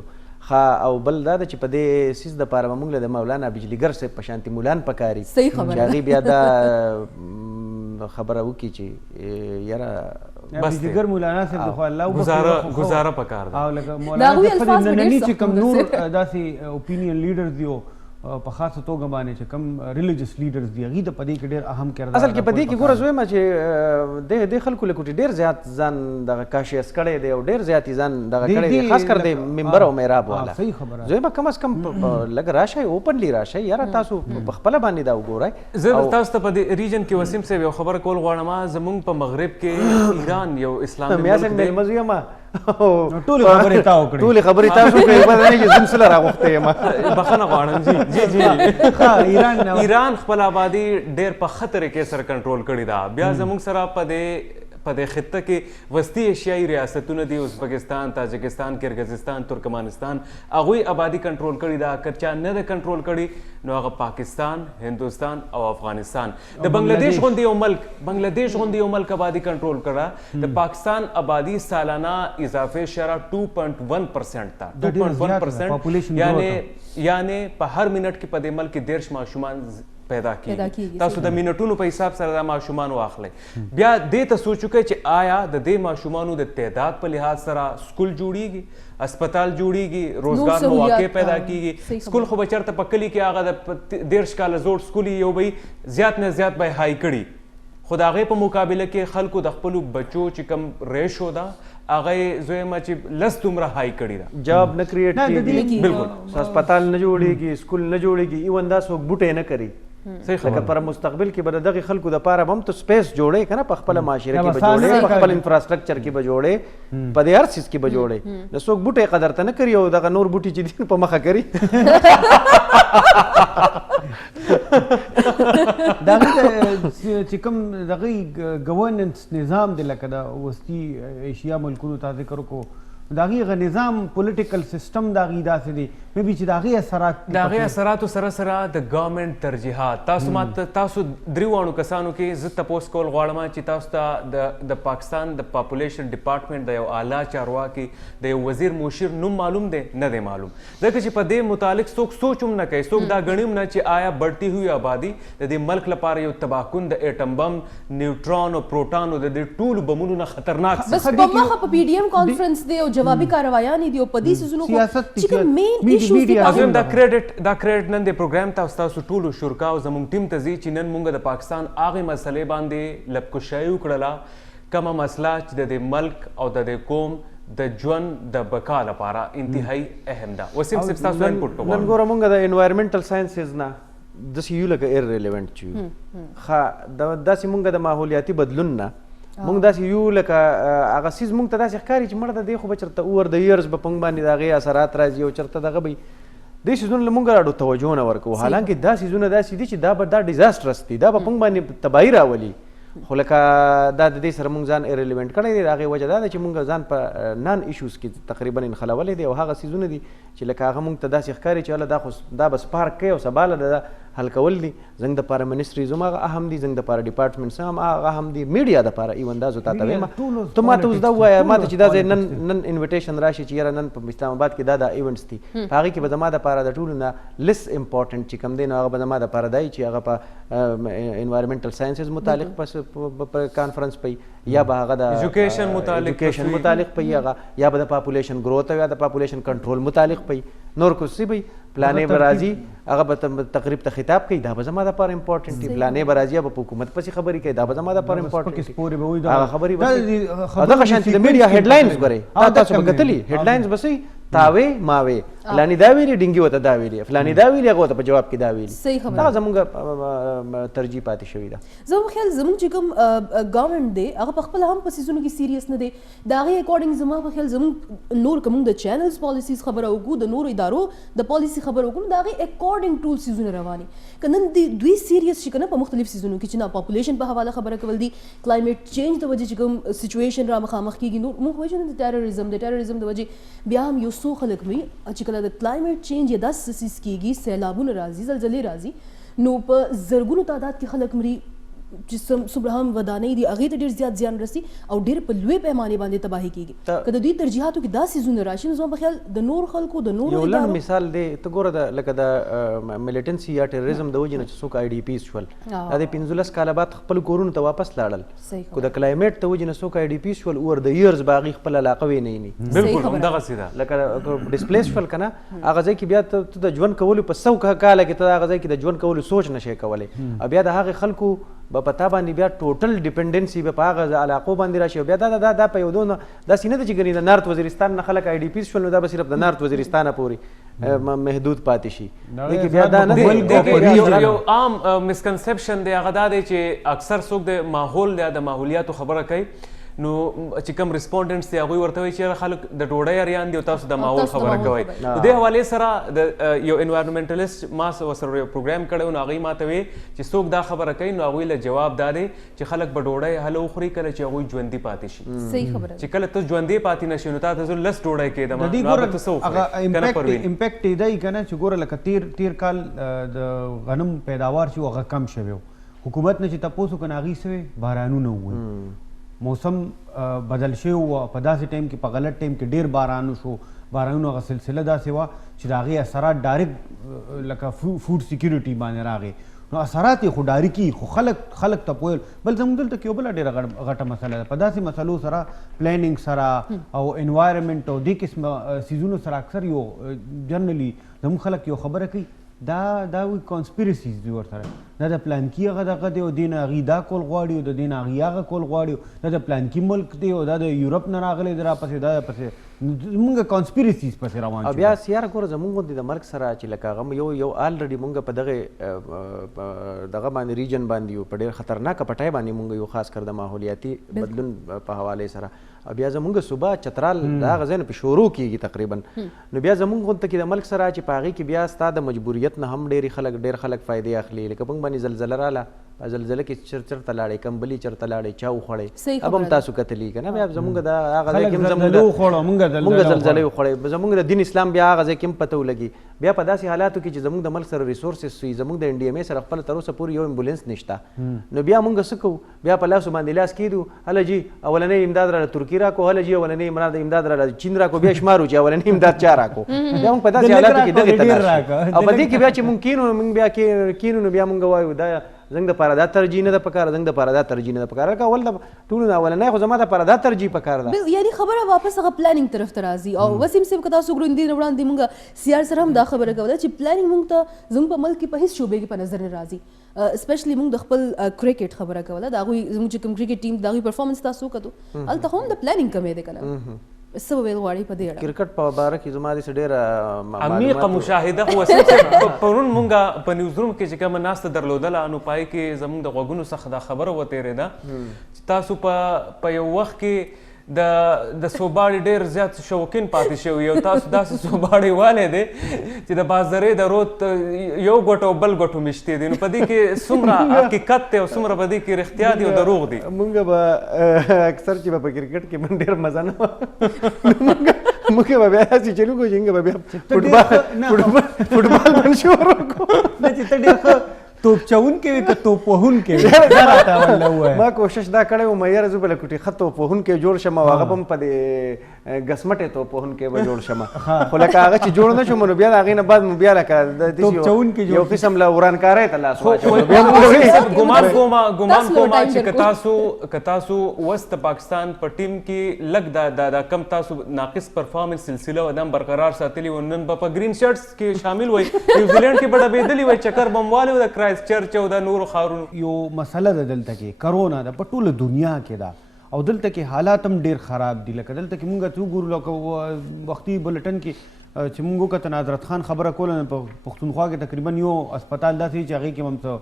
او بل دا ده چې په دې څیز دپاره به موږ له د مولانا بجلیګر صاحب په شانتي مولان پکاري چې هغې بیا دا خبره وکړي چې یاره بس دیگر مولانا صاحب د خو الله گزاره پکار ده او لکه مولانا صاحب نننی چې کوم نور داسې اوپینین لیډرز دي په خاصه توګه باندې چې کوم ریلیجیس لیډرز دي هغوی د په دې کې ډېر اهم کردار اصل کې په دې کې ګوره زه وایم چې دې خلکو له کوټې ډېر زیات ځان دغه کاشیس کړی دی او ډېر زیات یې ځان دغه کړی دی خاص کر د منبر او محراب والا. صحیح خبره زه وایم کم از کم لږ راشئ اوپنلی راشئ یاره تاسو په خپله باندې دا وګورئ. زه تاسو ته په دې ریجن کې وسیم صاحب یو خبره کول غواړم زموږ په مغرب کې ایران یو اسلامي ملک دی. ټولې خبرې تا وکړې ټولې خبرې تاسو کړې بس نه چې زم سله راغوښتی یم بخښنه غواړم جی ایران خپل آبادي ډېر په ښه طریقې سره کنټرول کړې ده. بیا زموږ سره په دې خطه کې وسطي ایشیایي ریاستونه دي ازبکستان تاجکستان کرغزستان ترکمانستان هغوی آبادي کنټرول کړې ده. که چا نه ده کنټرول کړې نو هغه پاکستان هندوستان او افغانستان د بنګلادیش غوندې یو ملک آبادي کنټرول کړه. د پاکستان آبادي سالانه اضافه شرح 2.1% ده 2.1% یعنی په هر منټ کې په دې ملک کې 13 ماشومان پیدا کیږي. تاسو د منټونو په حساب سره دا ماشومان واخلئ. بیا دې ته سوچ وکړئ چې آیا د دې ماشومانو د تعداد په لحاظ سره سکول جوړیږي اسپتال جوړیږي روزګار مواقع پیدا کیږي. سکول خو به چېرته په کلي کې هغه د 13 کاله زوړ سکول یو به زیات نه زیات به های کړي خو د هغې په مقابله کې خلکو د خپلو بچو چې کوم ریشو ده هغه زه وایم چې لس دومره های کړې ده. جاب نه کریټ کېږي بالکل اسپتال نه جوړیږي سکول نه جوړیږي ایون دا څوک بوټی نه کوي لکه پر مستقبل کې به دغه خلکو د پاره هم ته سپیس جوړې کنه په خپل معاشره کې به جوړې په خپل انفراستراکچر کې به جوړې په دې هر څه کې به جوړې د څوک بوټي قدر ته نه کوي او دغه نور بوټي چې دین په مخه کوي دغه چې کوم دغه گورننس نظام دی لکه د وسطي ایشیا ملکونو ته ذکر کو داغي غ نظام پولیټیکل سیستم داغي داسې دی مې بي چې داغي اثرات سره سره د ګورنمنت ترجیحات تاسو دریوانو کسانو کې زه تاسو کول غواړم چې تاسو ته د پاکستان د پاپولیشن ډپارټمنټ د یو اعلی چارواکي د یو وزیر مشیر نوم معلوم دی نه دی معلوم ځکه چې په دې متعلق څوک سوچ هم نه کوي څوک دا غنیم نه چې آیا بڑھتی ہوئی آبادی د دې ملک لپاره یو تباکون د اټم بم نیوټرون او پروټون او د دې ټول بمونو نه خطرناک بس په مخه په پی ډی ایم کانفرنس دی او جوابي کاروایان دي او په دې سيزونو چې مین ایشوز دي ازم دا کریډټ نن د پروګرام تاسو ټول شرکا او زموږ ټیم ته زی چې نن مونږ د پاکستان اغه مسلې باندې لبکشایو کړلا کومه مسله چې د ملک او د قوم د ژوند د بقا لپاره انتهایی اهم ده وسیم صاحب تاسو انپوټ کوو نن ګوره مونږ د انوایرنمنټل ساينسز نه د سی یو لکه ایرریلیونت چیو خا داسې مونږ د ماحولیاتي بدلون نه مونږ داسې یو لکه هغه سیز مونږ ته داسې ښکاري چې مړه د دې خو به چېرته اوور د ایرز به پنګ باندې د هغې اثرات راځي او چېرته دغه به دې سیزونو له مونږ راډو توجه نه ورکوو حالانکې دا سیزونه داسې دي چې دا به دا ډیزاسټرس دي دا به پنګ باندې تباهي راولي خو لکه دا د دې سره مونږ ځان ایرلیونټ کړی دی د هغې وجه دا ده چې مونږ ځان په نان ایشوز کې تقریبا انخلولی دی او هغه سیزونه دي چې لکه هغه مونږ ته داسې ښکاري چې هله دا خو دا به سپارک کوي او سبا له دا حل کول دي زنګ د پاره منسټریز هم هغه اهم دي زنګ د پاره ډپارټمنټس هم هغه اهم دي میډیا د پاره ایون دا زه تاته وایم ته ماته اوس دا ووایه ماته چې دا ځای نن انویټیشن راشي چې یاره نن په اسلام آباد کې دا ایونټس دي په هغې کې به زما د پاره د ټولو نه لیس امپورټنټ چې کوم دی نو هغه به زما د پاره دی چې هغه په انوایرمنټل ساینسز متعلق په کانفرنس پي یا به هغه د ایجوکیشن متعلق پي هغه یا به د پاپولیشن گروث یا د پاپولیشن کنټرول متعلق پي نور کوم څه به پلانې به راځي هغه به تقریب ته خطاب کوي دا به زما دپاره امپورټنټ دي پلانې به راځي به په حکومت پسې خبرې کوي دا به زما دپاره امپورټنټ دي هغه خبرې به دغه شانتې د میډیا هیډلاینز ګورئ دا تاسو به کتلي هیډلاینز به صحیح تاوی ماوی فلانی دا ویلي ډینګي وته دا ویلي فلانی دا ویلي هغه ته په جواب کې دا ویلي دا زموږ ترجیح پاتې شوې ده زموږ خیال زموږ چې کوم ګورنمنټ دی هغه په خپل هم په سیزونو کې سیریس نه دی د هغې اکارډنګ زما په خیال زموږ نور که موږ د چینلز پالیسیز خبره وکړو د نورو ادارو د پالیسي خبره وکړو د هغې اکارډنګ ټول سیزونه رواني که نن دوی سیریس شي که نه په مختلف سیزونو کې چې نه پاپولیشن په حواله خبره کول دي کلایمیټ چینج د وجې چې کوم سچویشن را مخامخ کېږي نور موږ وایو چې د ټیرریزم د وجې بیا هم یو څو خلک وي چې کله د کلایمیټ چینج یا داسې څه څیز کېږي سیلابونه راځي زلزلې راځي نو په زرګونو تعداد کې خلک مري چې څومره هم ودانۍ دي هغې ته ډېر زیات زیان رسي او ډېر په لوی پیمانې باندې تباهي کېږي که د دوی ترجیحاتو کې دا څیزونه راشي نو زما په خیال د نور خلکو د نورو یو لنډ مثال دی ته ګوره لکه د ملیټنسي یا ټیرریزم د وجې نه چې څوک آی ډي پیز شول دا د 15 کاله بعد خپل کورونو ته واپس لاړل خو د کلایمیټ د وجې نه څوک آی ډي پیز شول اوور د ایرز به هغې خپل علاقه وینئ بالکل همدغسې ده لکه ډسپلیس شول که نه هغه ځای کې بیا ته د ژوند کولو په 100 کاله کې ته هغه ځای کې د ژوند کولو سوچ نشئ کولی او بیا د هغې خلکو به په تا باندې بیا ټوټل ډیپنډنسي به په هغه علاقو باندې راشي او بیا دا په یو دونه داسې نه ده چې ګنې د نارت وزیرستان نه خلک آی ډي پیز شول نو دا به صرف د نارت وزیرستانه پورې محدود پاتې شي لیکن بیا دا نه یو عام مسکنسپشن دی هغه دا دی چې اکثر څوک د ماحول یا د ماحولیاتو خبره کوي نو چې کوم ریسپونډنټس دي هغوی ورته وایي چې خلک د ډوډۍ اریان دي او تاسو د ماحول خبره کوئ د دې حوالې سره د یو انوایرمنټلیسټ ما ورسره یو پروګرام کړی نو هغوی ماته ویل چې څوک دا خبره کوي نو هغوی له جواب دا دی چې خلک به ډوډۍ هله وخوري کله چې هغوی ژوندي پاتې شي چې کله ته ژوندی پاتې نه شي نو تا ته زه لس ډوډۍ کېدم نو هغه ته څه وخورې امپیکټ یې دی که نه چې ګوره لکه تیر کال د غنم پیداوار چې هغه کم شوی و حکومت نه چې تپوس وکړه نو هغې څه وی بارانونه وویل موسم بدل شوی و په داسې ټایم کې په غلط ټایم کې ډېر باران وشو بارانونو هغه سلسله داسې وه چې د هغې اثرات ډایرکټ لکه فوډ سیکیورټي باندې راغې نو اثرات یې خو ډایرکټي خو خلک ته پوهیل بل زموږ دلته کې یو بله ډېره غټه مسله ده په داسې مسلو سره پلانینګ سره او انوایرمنټ او دې قسمه سیزونو سره اکثر یو جنرالي زموږ خلک یو خبره کوي دا وی کانسپیرسیز دي ورسره دا د پلان کې هغه دغه دی او دین هغې دا کول غواړي او د دین هغې هغه کول غواړي دا د پلان کې ملک دی او دا د یورپ نه راغلی دی راپسې دا پسې مونږ کانسپیرسیز پسې روان او بیا سیاره ګوره زمونږ غوندې د ملک سره چې لکه هغه یو آلریډي مونږ په دغه باندې ریجن باندې یو په ډېر خطرناکه پټۍ باندې مونږ یو خاص کر د ماحولیاتي بدلون په حوالې سره او بیا زمونږ صوبه چترال د هغه ځای نه په شروع کېږي تقریبا نو بیا زمونږ غونته کې د ملک سره چې په هغې کې بیا ستا د مجبوریت نه هم ډېر خلک فایدې اخلي لکه موږ باندې زلزله راله په زلزله کې چرته لاړې کمبلي چرته لاړې چا وخوړی اب هم تاسو کتلی که نه بیا زمونږ د هغه ځای کې مونږ زلزله وخوړی زمونږ د دین اسلام بیا هغه ځای کې هم پته ولګي بیا په داسې حالاتو کې چې زمونږ د ملک سره ریسورسز وي زمونږ د NDMA سره خپل تر اوسه پورې یو امبولینس نشته نو بیا مونږ څه کوو بیا په لاسو باندې لاس کېږدو هله جي اولنی امداد راله ترکي راکو هله جي اولنی امداد راله چین راکو بیا شمارو چې اولنی امداد چا راکو بیا مونږ په داسې حالاتو کې دغې ته او په دې کې بیا چې مونږ کینو مونږ بیا کینو نو بیا مونږ وایو دا زنګ د پاره دا ترجیح نه ده پکاره زنګ د پاره دا ترجیح نه ده پکاره لکه اول د ټولو نه اولنی خو زما د پاره دا ترجیح پکاره ده یعنی خبره واپس هغه پلانینګ طرف ته راځي او وسیم صاحب که تاسو ګورئ دې نه وړاندې مونږ سیار سره هم دا خبره کوله چې پلانینګ مونږ ته زموږ په ملک کې په هېڅ شعبې کې په نظر نه راځي اسپیشلی مونږ د خپل کرکټ خبره کوله د هغوی زموږ چې کوم کرکټ ټیم د هغوی پرفارمنس تاسو وکتو هلته خو هم د پلانینګ کمی دی که نه څه وویل غواړئ په دې اړه کرکټ په باره کې زما داسې ډېره عمیقه مشاهده خو وسیم صاحب پرون مونږ په نیوز روم کې چې کومه ناسته درلودله نو پای کې زموږ د غوږونو څخه دا خبره وتېرېده چې تاسو په یو وخت کې د صوباړې ډېر زیات شوقین پاتې شوي او تاسو داسې صوباړې والی دی چې د بازارې د رود یو ګوټ او بل ګوټو مشتې دي نو په دې کې څومره حقیقت دی او څومره په دې کې رښتیا دي او دروغ دي مونږ به اکثر چې به په کرکټ کې من ډېر مزه نه وه مونږ به بیا هسې چلو کوو چې موږ به بیا فوټبال باندې شروع کړو چې ته ډېر توپ چونکې وي که توپ وهونکې وي دا راته والله ووایه ما کوشش دا کړی و مه یاره زه به له کوټې ښه توپ وهونکی جوړ شم او هغه به هم په دې ګسمټې توپ وهونکی به جوړ شم خو لکه هغه چې جوړ نه شوم نو بیا د هغې نه بعد مو بیا لکه یو قسم له ورانکارۍ ته لاس ګمان کوم چې که تاسو وست پاکستان په ټیم کې لږ دا کم تاسو ناقص پرفارمنس سلسله و دم برقرار ساتلي و نن به په ګرین شرټس کې شامل وئ نیوزیلینډ کې به ډبېدلي وئ چکر بم والي و د کرایسټ چرچ او د نورو ښارونو یو مسله ده دلته کې کرونا ده په ټوله دنیا کې ده او دلته کې حالات هم ډېر خراب دي لکه دلته کې مونږ ته وګورو لکه وختي بلټن کې چې مونږ وکتل حضرت خان خبره کوله په پښتونخوا کې تقریبا یو اسپتال داسې چې هغې کې هم څه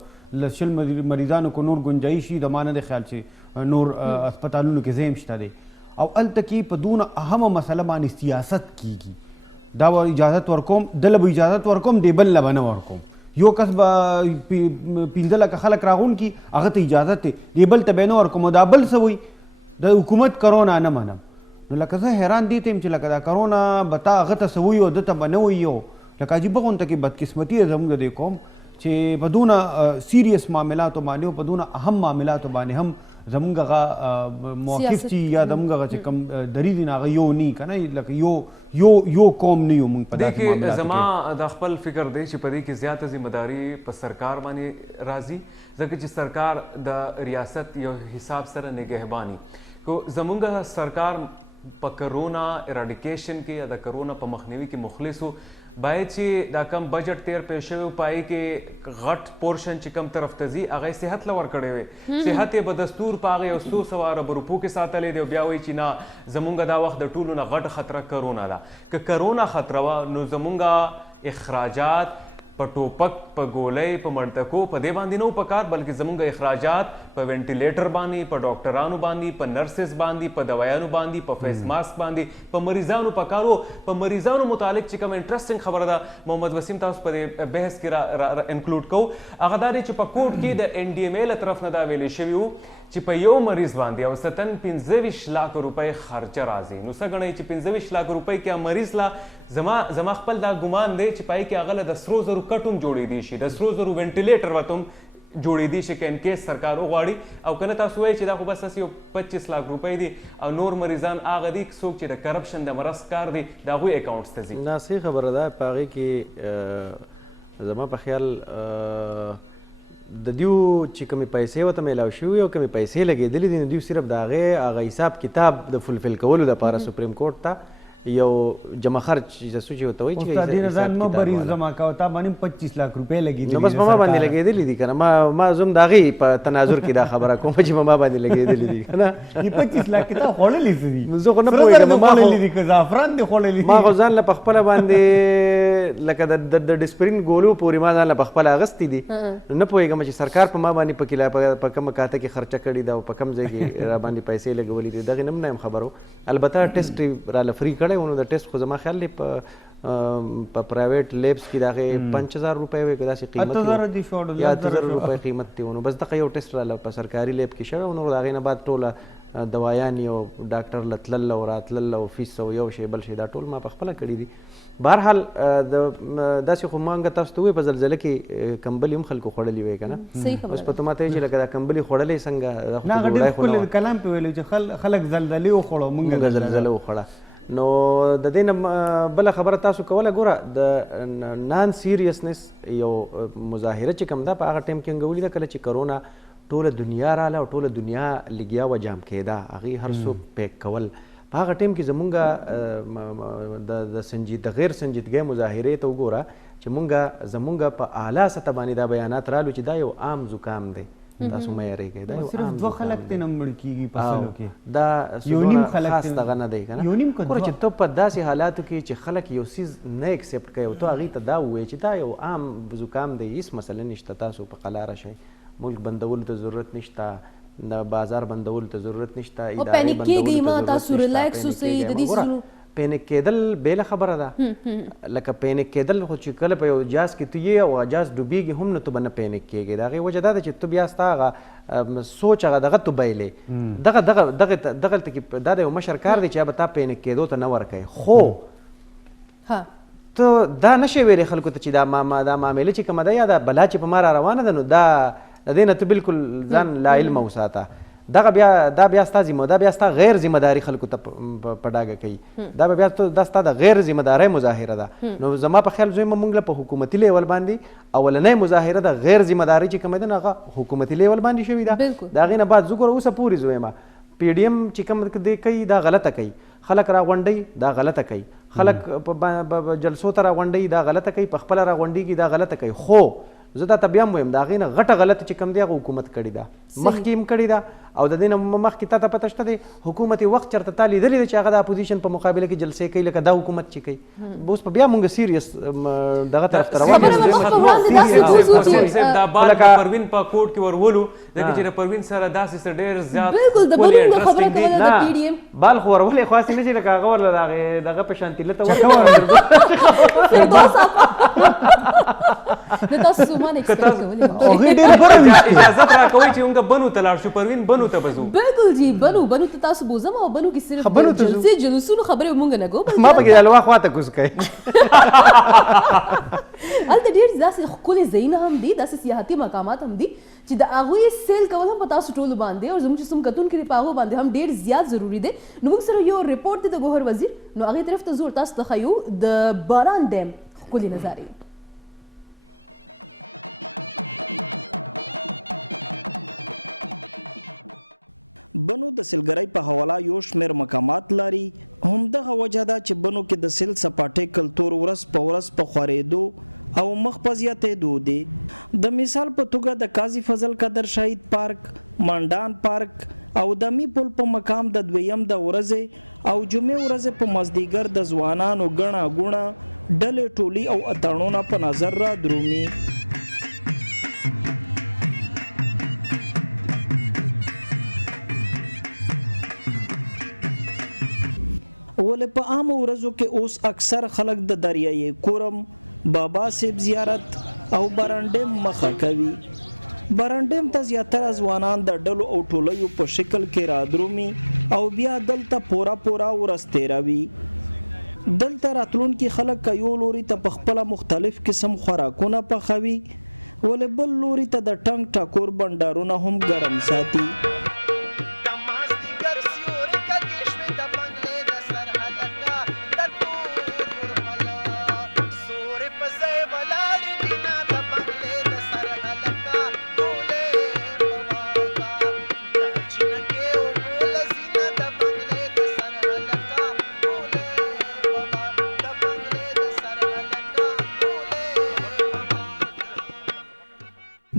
له شل مریضانو کو نور ګنجایش شي د ما نه دی خیال چې نور اسپتالونو کې ځای هم شته دی او هلته کې په دونه اهمه مسله باندې سیاست کېږي دا به اجازت ورکوم دله به اجازت ورکوم دی بل نه به نه ورکوم یو کس به پنځه لکه خلک راغون کی هغه ته اجازت دی دی بل ته به نه ورکوم دا بل څه وایي د حکومت کرونا نه منم نو لکه زه حیران دي ته یم چې لکه دا کرونا به تا هغه ته څه وایي او ده ته به نه وایي لکه عجیبه غونته کې بدقسمتي ده زموږ د دې قوم چې په دونه سیریس معاملاتو باندې او په دونه اهم معاملاتو باندې هم زمونږ هغه موقف چې یا زمونږ هغه چې کوم دریځ دي هغه یو نه که نه لکه یو قوم نه یو موږ په داسې معاملاتو کې زما د خپل فکر دی چې په دې کې زیاته ذمهداري په سرکار باندې راځي ځکه چې سرکار د ریاست یو حساب سره نگهباني کو زمونږ سرکار په کرونا اراډیکیشن کې یا د کرونا په مخنیوي کې مخلص وو باید چې دا کم بجټ تیر پې شوی پای کې غټ پورشن چې کم طرف ته ځي هغه صحت له ورکړی وی صحت یې به دستور په هغې یو څو سوه اربه روپو کې ساتلی دی او بیا وایي چې نه زمونږ دا وخت د ټولو نه غټه خطره کرونا ده که کرونا خطره وه نو زمونږ اخراجات په ټوپک په ګولۍ په منټکو په دې باندې نه و پکار بلکې زمونږ اخراجات په وینټیلیټر باندې په ډاکټرانو باندې په نرسز باندې په دوایانو باندې په فیس ماسک باندې په مریضانو پکار و په مریضانو متعلق چې کوم انټرسټنګ خبره ده محمد وسیم تاسو په دې بحث کې انکلوډ کوو هغه دا دی چې په کوټ کې د NDMA له طرف نه دا ویلې شوي وو چې په یو مریض باندې اوسطن 25 لک روپۍ خرچه راځي نو څه ګڼئ چې 25 لک روپۍ کې مریض لا زما خپل دا ګمان دی چې پای کې هغه له د سرو زرو کټ هم جوړېدی شي د سرو زرو وینټیلیټر ورته هم جوړېدی شي که انکیس سرکار وغواړي او که نه تاسو وایئ چې دا خو بس هسې یو 25 لک روپۍ دي او نور مریضان هغه دي څوک چې د کرپشن د مرض کار دی د هغوی اکاونټس ته ځي نه صحیح خبره ده په هغې کې زما په خیال د دیو چې کومې پیسې ورته میلاو شوي او کومې پیسې لګېدلې دي نو دیو صرف د هغې حساب کتاب د فلفل کولو دپاره سپریم کورټ ته یو جمع خرچ چې سوچ وته وای چې استاد رضان مو بریز جمع کا تا باندې 25 لک روپے لګیدل نو بس ما باندې لګیدل دي کنه ما زوم داغي په تناظر کې دا خبره کوم چې ما باندې لګیدل دي کنه کی 25 لک ته خړلې سړي زه خو نه پوهیږم ما خړلې دي که زعفران دي خړلې ما غوځان له خپل باندې لکه د ډسپرین ګولو پوری ما ځان له خپل اغستی دي نه پوهیږم چې سرکار په ما باندې په کوم کاته کې خرچه کړي دا په کم ځای کې را باندې پیسې لګولې دي دغه نم خبرو البته ټیسټ را لفري کړي ونو د ټیسټ خو زما خیال دی په پرایویټ لیبس کې دغه 5000 روپے وي کدا سي قیمت 8000 دي شوړ یا 8000 روپے قیمت دی ونو بس دغه یو ټیسټ را په سرکاري لیب کې شوی ونو دغه نه بعد ټوله دوايان یو ډاکټر لتلل او راتلل او فیس او یو شی بل شی دا ټول ما په خپل کړی دي بهرحال داسې خو مانګه تاسو ته وي په زلزلې کې کمبلې هم خلکو خوړلې وي کنه اوس په توماته چې لکه دا کمبلې خوړلې څنګه نه غډې خپل کلام په ویلو چې خلک زلزلې وخوړو مونږ زلزلې وخوړه نو د دې نه بله خبره تاسو کوله ګوره د نان سیریسنس یو مظاهره چې کوم ده په هغه ټایم کې انګولې ده کله چې کرونا ټوله دنیا راله او ټوله دنیا لګیا و جام کېده هغې هر څوک پیک کول په هغه ټایم کې زمونږ د غیر سنجیدګۍ مظاهرې ته وګوره چې زمونږ په اعلی سطح باندې دا بیانات رالو چې دا یو عام زکام دی تاسو مې یریږئ دا یو صرف دوه خلک ته نه مړ کیږي په سلو کې دا یو نیم خلک خاص دغه نه دی کنه یو نیم ګوره چې ته په داسې حالاتو کې چې خلک یو څیز نه اکسپټ کوي او ته هغې ته دا ووایې چې دا یو عام زکام دی هېڅ مسله نشته تاسو په قلاره شئ ملک بندولو ته ضرورت نشته د بازار بندولو ته ضرورت نشته ادارې بندولو ته ضرورت نشته پینک کېدل بیله خبره ده لکه پینک کېدل خو چې کله په یو جاز کې ته یې او جاز ډوبېږي هم نه ته به نه پینک کېږې د هغې وجه دا ده چې ته بیا ستا هغه سوچ هغه دغه ته بایلې دغلته کې دا د یو مشر کار دی چې به تا پینک کېدو ته نه ورکوي خو ته دا نشئ ویلی خلکو ته چې دا معامله چې کومه ده یا دا بلا چې په ما را روانه ده نو دا د دې نه ته بلکل ځان لا علمه وساته دا بیا ستا دا بیا ستا غیر ذمه داري خلکو ته په ډاګه کوي دا بیا دا ستا د غیر ذمه دارۍ مظاهره ده نو زما په خیال زویمه موږ له په حکومتي لیول باندې اولنۍ مظاهره د غیر ذمه دارۍ چې کومه ده نو هغه حکومتي لیول باندې شوې ده د هغې نه بعد زه ګوره اوسه پورې زویمه پی ډي ایم چې کوم دی کوي دا غلطه کوي خلک راغونډوي دا غلطه کوي خلک په جلسو ته راغونډوي دا غلطه کوي په خپله راغونډېږي دا غلطه کوي خو زه دا ته بیا هم وایم د هغې نه غټه غلطه چې کوم دی هغه حکومت کړې ده مخکې هم کړې ده او د دې نه مخکې تا ته پته شته دی حکومت وخت چېرته تا لیدلی دی چې هغه د اپوزیشن په مقابله کې جلسې کوي لکه دا حکومت چې کوي اوس په بیا مونږ سیریس دغه طرف ته روان دا بال پروین په کوټ کې ورولو ځکه چې د پروین سره داسې څه ډېر زیات بال خو ورولې خو هسې نه چې لکه هغه ورله دغه په شانتي لته اجازت راکوئ چې موږ بنو ته لاړ شو پروین بنو ته به ځو بالکل جی بنو ته تاسو بوزم او بنو کې صرف جلسې جلوسونو خبرې موږ نه کوو ما پکې د الوا خواته کوز کوي هلته ډېر داسې ښکلې ځایونه هم دي داسې سیاحتي مقامات هم دي چې د هغوی سیل کول هم په تاسو ټولو باندې او زموږ چې څوم کتونکي دي په هغو باندې هم ډېر زیات ضروري دی نو موږ سره یو ریپورټ دی د ګوهر وزیر نو هغې طرف ته زور تاسو ته ښیو د باران ډیم ښکلې نظارې بنو د سیلګرۍ په حواله یو شمېر مقامات لري همدغه وجه ده چې بنو کې د سیل سپاټې کلتور ورځ په ورځ په خورېدو او مخ په زیاتېدو دی د مثال په توګه د قاضي فضل قدر شهید پارک مانډان پارک او د می پل په مقام د دویم د ورځې او جمعې ورځې په مازدیګر د ځوانانو ګڼه ګوڼه ډلې ټولي او اتڼونه په نظر را درومي ولې په عام ورځو کې اوس اکثر خلک د دریای کورم بابا سیب زیارت او برانډیم مخه کوي برانډیم ته زیاتره ځوانان د ډلو او ټولیو په شکل کې رادرومي او بیا دلته پورا ورځ تیروي دلته راتلونکي خلک یو لوري ته په خپله مختلف قسم خوراکونه پخوي ولې بل لوري ته د ټنګ ټاکور بنډارونه هم ګرم ساتي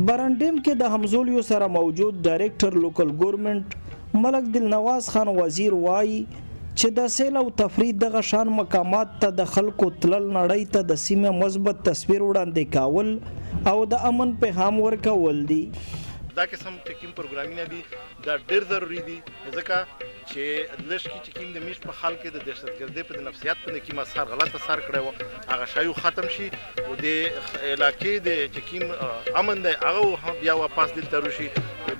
برانډیم کې د همزولیو سره موجود ډایریکټر لوکل ګورنمنت ملک دل نواز خان وزیر وایي چې د سیل او تفرید دغه شان مقامات ته د خلکو تلل نړۍ ته د سیمه مثبت تصویر وړاندې کول او د امن پیغام ورکول دي. دا قسم چې کوم پروګرامونه دي دا ډېر ضروری دي ځکه چې لږ کې چې کوم د میش په حال کې د دهشتګردۍ په نفسیات باندې کوم اثر غلط اثر کړی و هغه شی ختم شي او د علاقې د چې کوم امن دی هغه بیا واپس دلته راشي.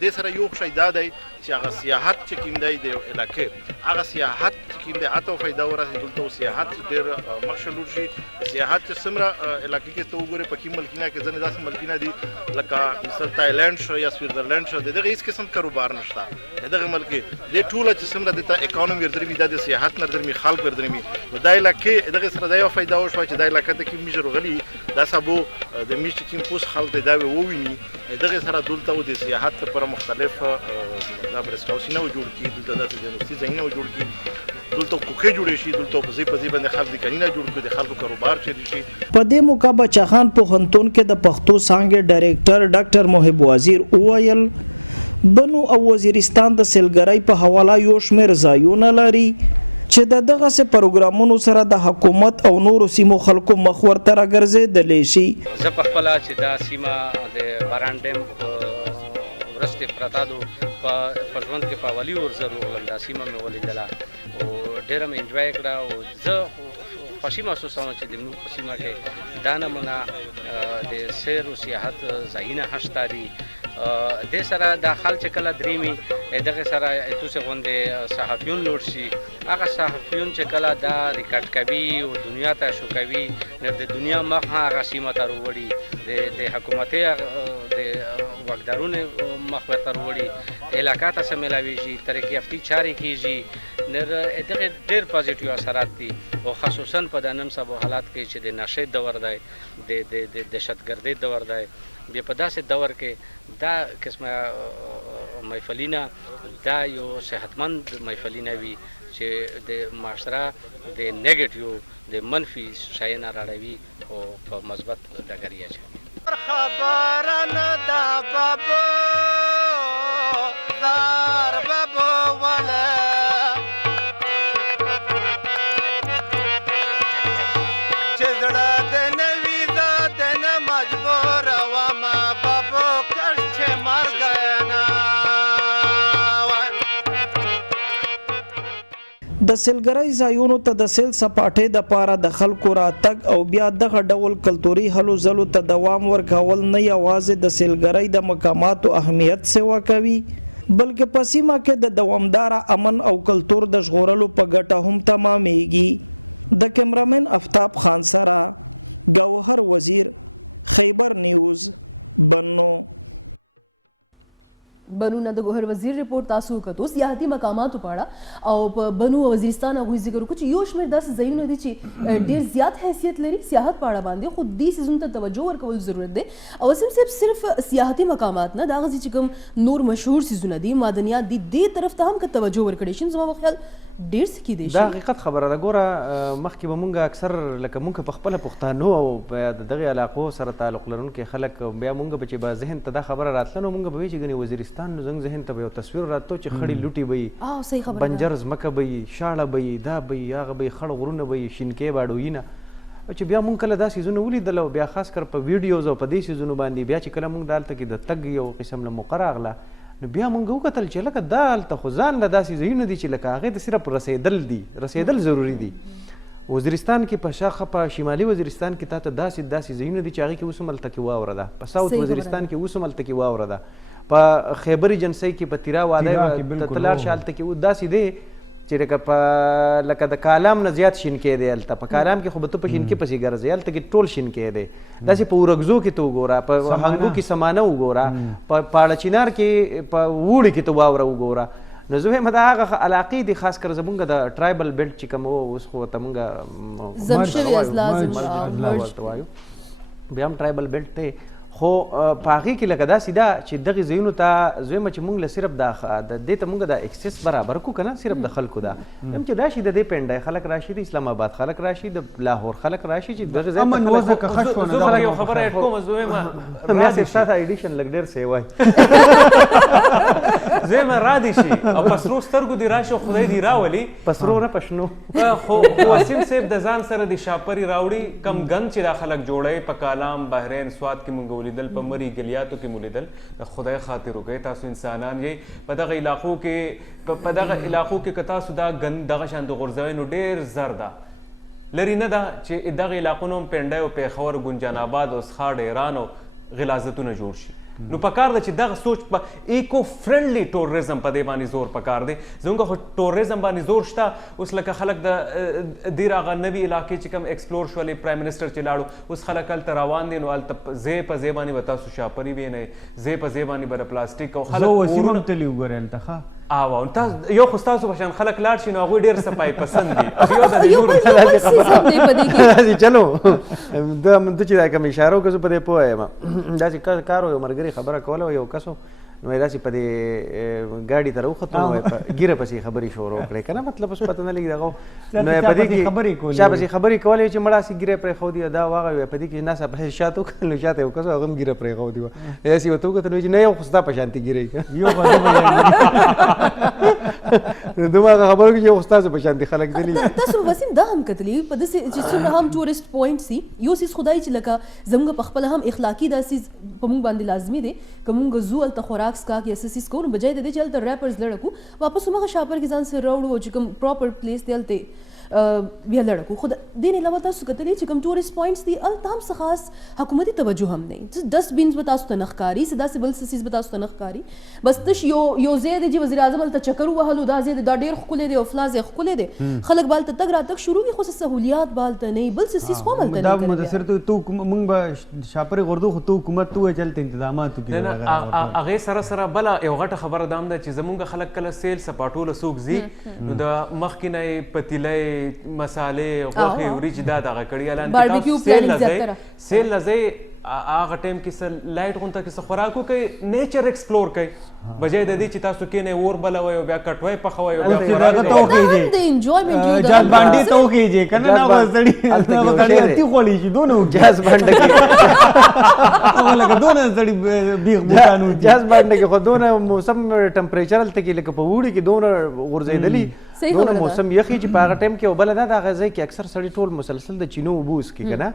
د سره یو شی دا دی چې هغه سیاحت چې کوم دی د علاقې هغه سیاحت چې کوم دی اته فائدہ ورسي دلته سیاحت ډېر مخشلور شي. سیاحت چې سمره علاقې کې ته وګورې په کوم ملکینه کې ځنه داسې ملکینه دي لکه مثال تایلند شو یا سویټزرلند شو دغه هیڅ قسم کاروبار نشته دغه ملک د ټوله چې سمره د اکانومي ورته د سیاحت نظر می خلک ورته می د علاقې دغه سره د فائدہ او شو چې د علاقې ته کې میجر غلي دا سبو د میش کې پوس خلک دا وویني دغه سره دلته او د سیاحت پر مختلف دا برسټاوسینه جوړ کی دلته د جنوبي ځایونه جوړ کی دلته کوخه جوړې شي دلته په ځای باندې خلک د کینه جوړ کړي د خلکو کاروبار چي شي. په دې موقع بچخان پوهنتون کې د پښتو څانګې ډایریکټر ډاکټر محب وزیر وویل بنو او وزیرستان د سیلګرۍ په حواله یو شمېر ځایونه لري چې د دغه سه پروګرامونو سره د حکومت او نورو سیمو خلکو مخ ورته راګرځېدلی شي. زه په خپله چې دا سیمه د برانډیم ورستې پرته دو په ژوند کې په اولي ورځ راغلم دا سیمه مې ولیدله او ډېره مې انجوای کړه او زه خوښي محسوسوم چې د موږ په سیمه کې دا نمونه د سیر او سیاحت ځایونه هم شته دي. د سره د خل چې کله درېمي دغه سره توسې غوندې صحافیون لوړ شي هغه صحافیون چې کله دا ریکارډ کوي او دنیا ته شو کوي نو د دنیا مخ هغه سیمه ته وروړي د حکومتي د واکدارونو مخ ورته وروړي علاقه ته سم ملاويږي ترقی یافتي چارې کیږي نو دغه ډېر پازیټیو اثرات دي او خصوصا په د نن سبا حالات کې چې د نشې دور دی د دهشتګردۍ دور دی بیا په داسې دور کې دا قسمه محفلینه دا یو صحتمند محفلینه وي چې د معاشره د نیگیټیو د منفي شایانه راړوي او په مثبت ډګر یې اچوي. خبره نه ده بابو زار بابو ولا چې زړه د نوي ذات نه مجبور وما بابو کش چې مرګ نه د سیلګرۍ ځایونو ته د سیل سپاټې د پاره د خلکو راتګ او بیا دغه ډول کلتوري هلو ځلو ته دوام ورکول نه یوازې د سیلګرۍ د مقاماتو اهمیت سیوا کوي بلکې په سیمه کې د دوامداره امن او کلتور د ژغورلو په ګټه هم تمامېږي. د کیمرامین افتاب خان سره ګوهر وزیر خیبر نیوز بنو. بنو نه د ګوهر وزیر رپورټ تاسو وکړو سیاحتي مقاماتو په اړه او په بنو وزیرستان هغوی ذکر وکړو چې یو شمېر داسې ځایونه دي چې ډېر زیات حیثیت لري سیاحت په اړه باندې خو دې سیزونو ته توجه ورکول ضرورت دی او وسیم صاحب صرف سیاحتي مقامات نه دا غزي چې کوم نور مشهور سیزونه دي معدنیات دي دې طرف ته هم که توجه ورکړي شي زما په خیال ډېر څه کېدی شي. دا حقیقت خبره ده ګوره مخکې به مونږ اکثر لکه مونږ په خپله پښتانه او د دغې علاقو سره تعلق لرونکي خلک بیا مونږ به چې به ذهن ته دا خبره راتله نو مونږ به وایي چې ګنې وزیرستان نو زموږ ذهن ته به یو تصویر راتلو چې خړې لوټې به وي بنجر ځمکه به وي شاړه به وي دا به وي هغه به وي خړ غرونه به وي شینکۍ باډویینه چې بیا مونږ کله دا سیزونه ولیدل او بیا خاص کر په ویډیوز او په دې سیزونو باندې بیا چې کله مونږ دلته کې د تګ یو قسم له موقع راغله نو بیا مونږ وکتل چې لکه دا هلته خو ځان له داسې ځایونه دي چې لکه هغې ته صرف رسېدل ضروري دي. وزیرستان کې په شاخه په شمالي وزیرستان کې تا ته داسې ځایونه دي چې هغې کې اوس هم هلته کې واوره ده په ساوت وزیرستان کې اوس هم هلته کې واوره ده په خیبر ایجنسۍ کې په تیرا واده ته لاړ شه هلته کې داسې دی چې لکه د کالام نه زیات شینکۍ دی هلته په کالام کې خو به ته په شینکۍ پسې ګرځې هلته کې ټول شینکۍ دی داسې په ورکزو کې ته وګوره په هنګو کې سمانه وګوره په پاړه چنار کې په ووړي کې ته واوره وګوره نو زه وایم دا هغه علاقې دي خاص کر زمونږ د ټرایبل بیلټ چې کوم اوس خو ته مونږ بیا هم ټرایبل بیلټ دی خو په هغې کې لکه داسې ده چې دغې ځایونو ته زویمه چې مونږ له صرف د دې ته مونږ د اکسس برابر کړو که نه صرف د خلکو ده هم چې راشي د دې پنډی خلک راشي د اسلام آباد خلک راشي د لاهور خلک راشي چې دغې ځای امن وضع که ښه شوه زه به یو خبره اډ کوم زویمه میا صاحب ستا ته ایډیشن لږ ډېر سی وایي زویمه را دي شي او په سرو سترګو دې راشي او خدای دې راولي په سرو نه په شنو خو وسیم صاحب د ځان سره د شاپري راوړي کم ګن چې دا خلک جوړوي په کالام بحرین سوات کې مونږ ولیدل په مری ګلیاتو کې مو لیدل د خدای خاطر وکړئ تاسو انسانان یې په دغه علاقو کې که تاسو دا ګند دغه شان د غورځوئ نو ډېر زر ده لرې نه ده چې دغه علاقو نه هم پنډی او پیښور ګنجان آباد او څښاډ ایران او غلازتونه جوړ شي نو پکار ده چې دغه سوچ په ایکو فرندلی ټوریزم په دې باندې زور پکار دی زموږ خو ټوریزم باندې زور شته اوس لکه خلک د ډېر هغه نوي علاقې چې کوم ایکسپلور شولې پرایم منسټر چې لاړو اوس خلک هلته روان دي نو هلته ځای په ځای باندې به تاسو شاپري وینئ ځای په ځای باندې به د پلاستیک او زه وسیم هم تللی وګورې هلته ښه یو خو ستاسو په شان خلک لاړ شي نو هغوی ډېر صفایي پسند دي چلو ته چې دا کوم اشاره وکړه زه په دې پوه یم داسې کار و یو ملګري خبره کوله و یو کسو نو داسې په دې ګاډي ته راوختو نو ګیره پسې خبرې شروع کړې که نه مطلب اوس پته نه لګي دغه نو په دې کې چا پسې خبرې کولې چې مړه هسې ګیره پرېښودي دا واغه په دې کې ناسه پسې شاته وکړل نو شاته یو کس هغه هم ګیره پرېښودي وه داسې ورته وکتل چې نه یو خو ستا په شانتې ګیرې دماغه خبرو کې یو ستاسو په شانتې خلک دلي تاسو وسیم دا هم کتلی په داسې چې څومره هم ټورسټ پوینټ سي یو څیز خدای چې لکه زموږ په خپله هم اخلاقي دا څیز په موږ باندې لازمي دی که موږ ځو هلته خوراک څښاک یا څه څیز کوو نو بجای د دې چې هلته ریپرز لړه کړو واپس هماغه شاپر کې ځان سره راوړو او چې کوم پراپر پلیس دی هلته بیا لړه کړو خو د دې نه علاوه تاسو کتلی چې کوم ټورسټ پوینټس دي هلته هم څه خاص حکومتي توجه هم نه ډسټ بینز به تاسو ته نه ښکاري څه داسې بل څه څیز به تاسو ته نه ښکاري بس تش یو ځای دی چې وزیر اعظم هلته چکر ووهلو دا ځای دی دا ډېر ښکلی دی او فلا ځای ښکلی دی خلک به هلته تګ راتګ شروع کړي خو څه سهولیات به هلته نه وي بل څه څیز خو هم هلته دا مدثر ته موږ به شاپرې غردو خو ته حکومت ته ووایې چې هلته انتظامات وکړي هغې سره بله یو غټه خبره دا هم ده چې زمونږ خلک کله سیل سپاټوله څوک ځي نو د مخکې نه یې پتیلی مسالې غوښې وریجې دا دغه کړي سیل نه ځئ هغه ټایم کې څه لایټ غونته کې څه خوراک وکړئ نیچر ایکسپلور کړئ بجای د دې چې تاسو کېنئ اور بلوئ او بیا کټوۍ پخوئ او بیا خوراک جاز باندې ته وخیږي که نه نه به سړي اتي خوړی شي دونه جاز باندې کې لکه دونه سړي بیغ بوټان جاز باندې کې خو دونه موسم ټمپریچر هلته کې لکه په اوړي کې دونه غورځېدلي دونه موسم یخي چې په هغه ټایم کې او بله دا د هغه ځای کې اکثر سړي ټول مسلسل د چینو اوبه وڅښي که نه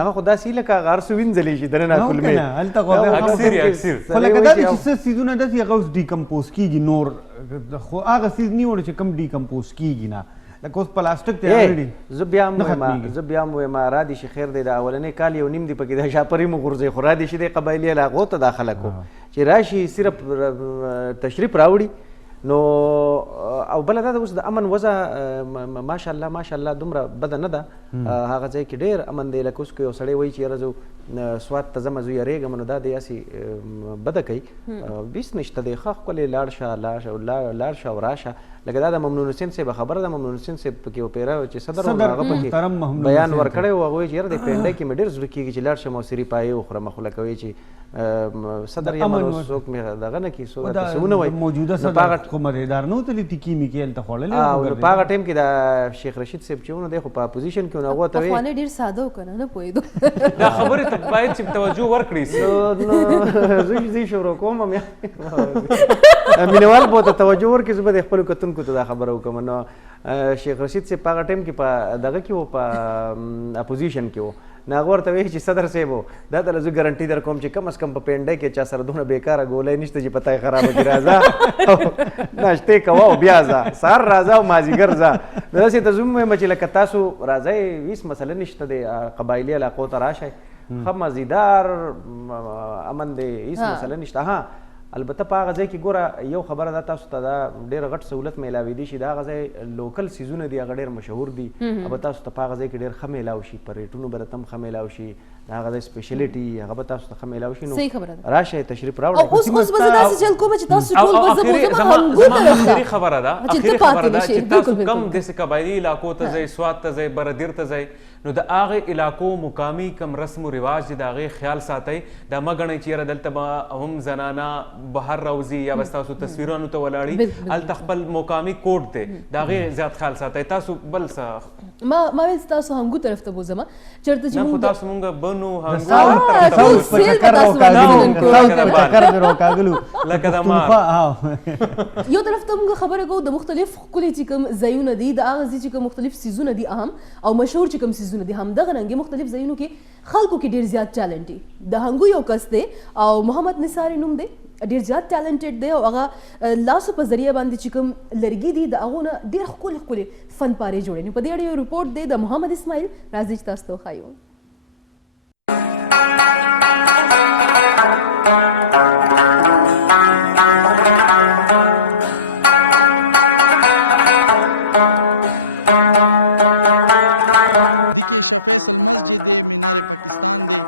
هغه خو داسې لکه هغه هر څه وینځلی شي دننه کلمې خو لکه دا چې څه څیزونه داسې هغه اوس ډیکمپوز کېږي نور خو هغه څیز نه وړي چې کوم ډیکمپوز کېږي نه لکه اوس پلاستیک دی زه بیا هم وایم را دي شي خیر دی د اولنی کال یو نیم دی پکې د شاپري مو غورځوي خو را دي شي د قبایلي علاقو ته دا خلک چې راشي صرف تشریف راوړي نو او بله دا د اوس د امن وضع ماشاءالله دومره بده نه ده هغه ځای کې ډېر امن دی لکه اوس که یو سړی وایي چې یاره زه سوات ته ځمه زه یېرېږم نو دا دی هسې بده کوي بیس نشته دی ښه ښکلې لاړ شه او راشه لکه دا د ممنون حسین صاحب خبره ده ممنون حسین صاحب پکې یو پیره چې صدر هغه پکې بیان ورکړی و هغه وایي چې یاره د پنډۍ کې مې ډېر زړه کېږي چې لاړ شم او سري پایې وخورم خو لکه وایي چې صدر یم نو څوک مې دغه نه کړي څوک داسې ونه وایي موجوده صدر خو مدیدار نه وتلي ټیکي میکې هلته خوړلې نو په هغه ټایم کې د شیخ رشید صاحب چې و نو دی خو په اپوزیشن کې نو هغه ته پخوانی ډېر ساده و که نه پوهېدو دا خبرې ته باید چې توجه ورکړي زه شروع کوم مینوال به ورته توجه ورکړي زه به د خپلو کتونکو ته دا خبره وکړم نو شیخ رشید صاحب په هغه ټایم کې په دغه کې و په اپوزیشن کې و نو هغه ورته وایي چې صدر صاحب و دا ته زه ګارنټي در کوم چې کم از کم په پنډۍ کې چا سره دونه بېکاره ګولی نشته چې پته یې خرابه کړي راځه ناشتې کوه او بیا ځه سهار راځه او مازدیګر ځه نو داسې ته زه هم وایم چې لکه تاسو راځئ هېڅ مسله نشته دی قبایلي علاقو ته راشئ ښه مزیدار امن دی هېڅ مسله نشته ها البته په هغه ځای کې ګوره یو خبره ده تاسو ته دا ډېر غټ سهولت میلاوېدی شي د هغه ځای لوکل څیزونه دي هغه ډېر مشهور دي به تاسو ته په هغه ځای کې ډېر ښه میلاو شي په ریټونو به درته هم ښه میلاو شي د هغه ځای سپیشلیټي هغه به تاسو ته ښه میلاو شي نو راشئ تشریف راوړئ اوس به زه داسې چل کوم چې تاسو ټول به زما اخري خبره ده چې تاسو کم داسې قبایلي علاقو ته ځئ سوات ته ځئ بردیر ته ځئ نو د هغې علاقو مقامي کم رسم و رواج دی د هغې خیال ساتئ دا مه ګڼئ چې یاره دلته به هم زنانه بهر راوځي یا به ستاسو تصویرونو ته ولاړي هلته خپل مقامي کوډ دی د هغې زیات خیال ساتئ. تاسو بل څه ما ویل تاسو هنګو طرف ته بوځم چېرته چې نه خو موږ تاسو مونږ بنو ساوث په چکر راوکاږلو لکه د مار یو طرف ته موږ خبره کوو د مختلف ښکلي چې کوم ځایونه دي د هغه ځای چې کوم مختلف څیزونه دي اهم او مشهور چې کوم څیزونه دي همدغه رنګې مختلف ځایونو کې خلکو کې ډېر زیات ټیلنټ دي. د هنګو یو کس دی او محمد نثار نوم دی ډېر زیات ټیلنټډ دی او هغه لاسو په ذریعه باندې چې کوم لرګي دي د هغو نه ډېر ښکلي ښکلي فن پارې جوړوي. نو په دې اړه یو رپورټ دی د محمد اسماعیل راځئ چې تاسو ته وښایو. دیکې شاه فیصل مسجد دی، مینار پاکستان دی،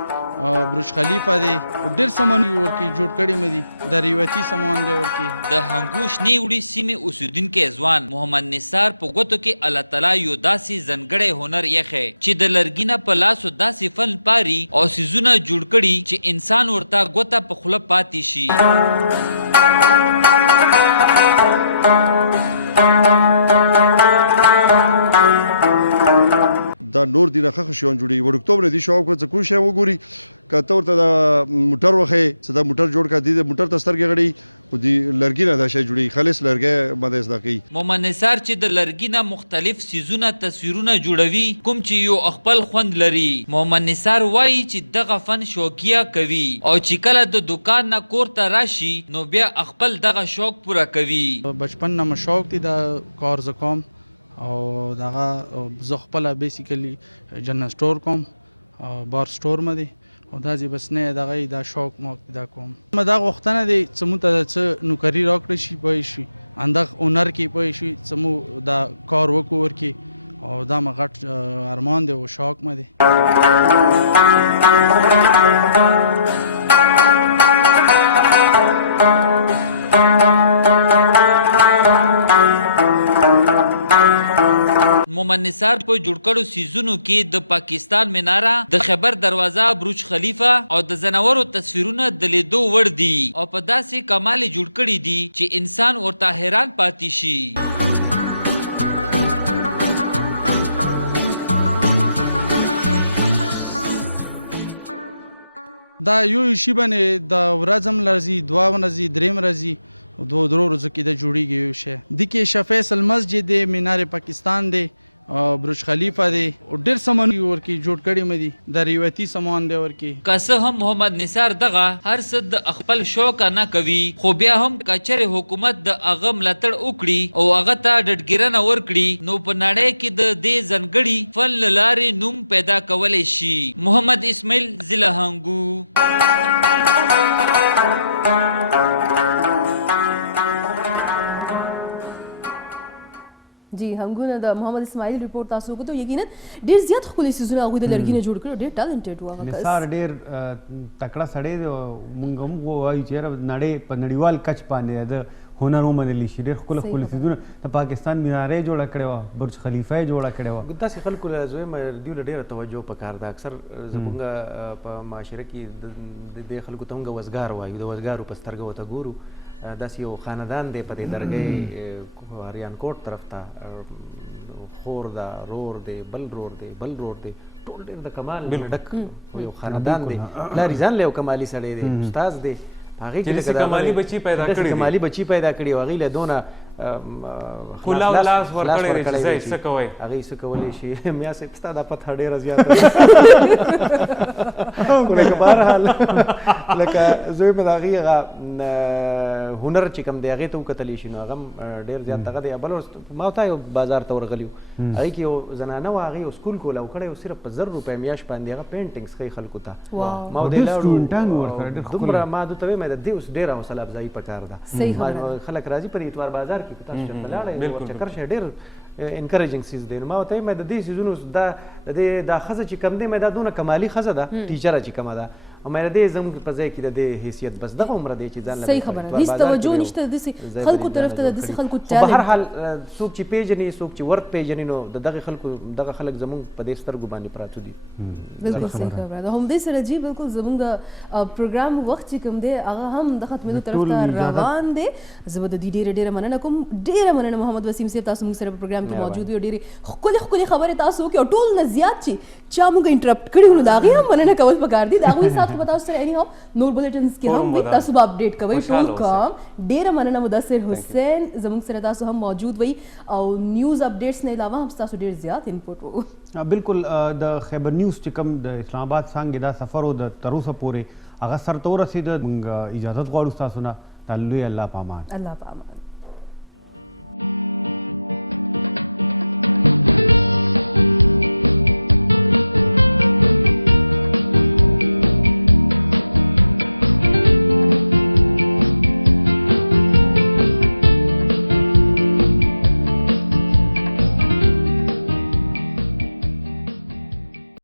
برج خلیفه دی، ډېر سامان ورکی جوړ کړي مې دي، د ریوتي سامان دی ورکی. د هنګو شنې وړي سیمې اوسیدونکی ځوان محمد نثار په ګوتو کې الله تعالی یو داسې ځانګړی هنر یخی چې د لرګي نه په لاسو داسې فن پاري او څیزونه جوړ کړي چې انسان ورته ګوته په خوله پاتې شي. دا نور دی نه خخ شون جوړي ورکتوب نه دي شوق کو څه کو شی وګوري کته ورته د موټر وخه صدا موټر جوړ کا دي د موټر تسترګي غړي او دی لرګي نه دا شی جوړي خالص لرګي مده زده کوي. محمد نثار چې د لرګي نه مختلف سیزونه تصویرونه جوړوي کوم چې یو خپل خوند لري. محمد نثار وایي چې دغه فن شوقیه کوي او چې کله د دکان نه کور ته راشي نو بیا خپل دغه شوق پوره کوي. بچپن نه مشوق دي د کار زکوم او دغه زه خپله بیسیکلی جنرال سټور کوم بار سټور مې دی او دا چې بس نه دغه دا شوق موق دا کوم. دا غوښتنه دی چې موږ ته څه نوکري راکړی شي پوه شي اندغه هنر کې پوه شي چې موږ دا کار وکړو ورکې او دا مې غټ ارمان دی او شوق مې دی. محمد نثار په جوړ کړو سیزونو کې د پاکستان مناره، د خیبر دروازه، برج خلیفه او د زناورو تصویرونه د لیدو وړ دي او په داسې کمال جوړ کړي دي چې انسان ورته حیران پاتې شي. دا یو شی باندې د ورځم لرزي، دوه ورځي، دریم ورځي، دو درو ورځو کې د جوړیږي یو شی. دکې شاه فیصل مسجد دی، مینار پاکستان دی، برج خلیفه دی، ډېر سامان ورکی جوړ کړي مې دي، د ریوتي سامان دی ورکی. که څه هم محمد نثار دغه هر څه د خپل شوق نه کوي خو بیا هم کچره حکومت د هغه ملاتړ وکړي او هغه ته ډډګیرنه ورکړي نو په نړۍ کې د دې ځانګړي فن له لارې نوم پیدا کولی شي. محمد اسماعیل، ضلع هنګو. جی هنګونه د محمد اسماعیل رپورټ تاسو وکړو. یقینا ډېر زیات ښکلي څیزونه هغوی د لرګي نه جوړ کړي، ډېر ټیلنټډ و هغه کس. نثار ډېر تکړه سړی دی او موږ هم وایو چې یاره نړۍ په نړیوال کچ باندې د هنر ومنلی شي. ډېر ښکلي ښکلي څیزونه د پاکستان مینارې جوړه کړې وه، برج خلیفه یې جوړه کړې وه. داسې خلکو له زویم دوی له ډېره توجه پکار ده. اکثر زموږ په معاشره کې د دې خلکو ته موږ وزګار وایو، د وزګارو په سترګه ورته ګورو. داسې یو خاندان دی په دې درګۍ هریان کوټ طرف ته، خور ده، رور دی، بل رور دی، بل رور دی، ټول ډېر د کمال ډک یو خاندان دی. پلار یې ځان له یو کمالي سړی دی، استاد دی، هغې کې کمالي بچي پیدا کړي، کمالي بچي پیدا کړي او هغې له دونه خلاص لاس ورکړی دی چې ځئ څه کوئ. هغې څه کولی شي. میا صاحب ستا دا پته ډېره زیاته خو لکه بهرحال لکه زوی مې د هغې هغه هنر چې کوم دی هغې ته وکتلی شي نو هغه هم ډېر زیات دغه دی. بل ما ورته یو بازار ته ورغلي وو، هغې کې یو زنانه وه، هغې یو سکول کولاو کړی و، صرف په 1000 روپۍ میاشت باندې هغه پینټینګس ښیي خلکو ته. ما ودې لاړو دومره ما دوی ته ویې د دې اوس ډېره حوصله افزایي پکار ده. خلک راځي په دې اتوار بازار کې تاسو چېرته لاړئ چکر شی ډېر انکریجنګ سیز دی. نو ما ورته ویل د دې سیزونو دا ښځه چې کوم دی دا دونه کمالي ښځه ده، ټیچره چې کومه ده او مې دې زموږ په ځای کې د دې حیثیت بس دغه عمر دی چې ځان صحیح خبره هیڅ توجه نشته د خلکو طرف ته د خلکو په هر حال څوک چې پیژني څوک چې ورک پیژني نو دغه خلک زموږ په دې سترګو باندې پراته دي بالکل صحیح خبره ده هم دې سره جی بالکل زموږ د پروګرام وخت چې کوم دی هغه هم د ختمېدو طرف ته روان دی زه به د دې ډېره مننه کوم ډېره مننه محمد وسیم صاحب تاسو موږ سره په پروګرام کې موجود یو ډېرې ښکلې خبرې تاسو وکړې او ټول نه زیات چې چا موږ انټرپټ کړي نو د هغې هم مننه کول پکار دي د هغوی سات خو به تاسو سره اني هاو نور بلټنز کې هم وي تاسو به اپډیټ کوئ ټول کام ډېره مننه مدثر حسین زموږ سره تاسو هم موجود وئ او نیوز اپډیټس نه علاوه هم تاسو ډېر زیات انپوټ وو بالکل د خیبر نیوز چې کوم د اسلام آباد څانګې دا سفر و د تر اوسه پورې هغه سرته ورسېده موږ اجازت غواړو ستاسو نه د لوی الله په امان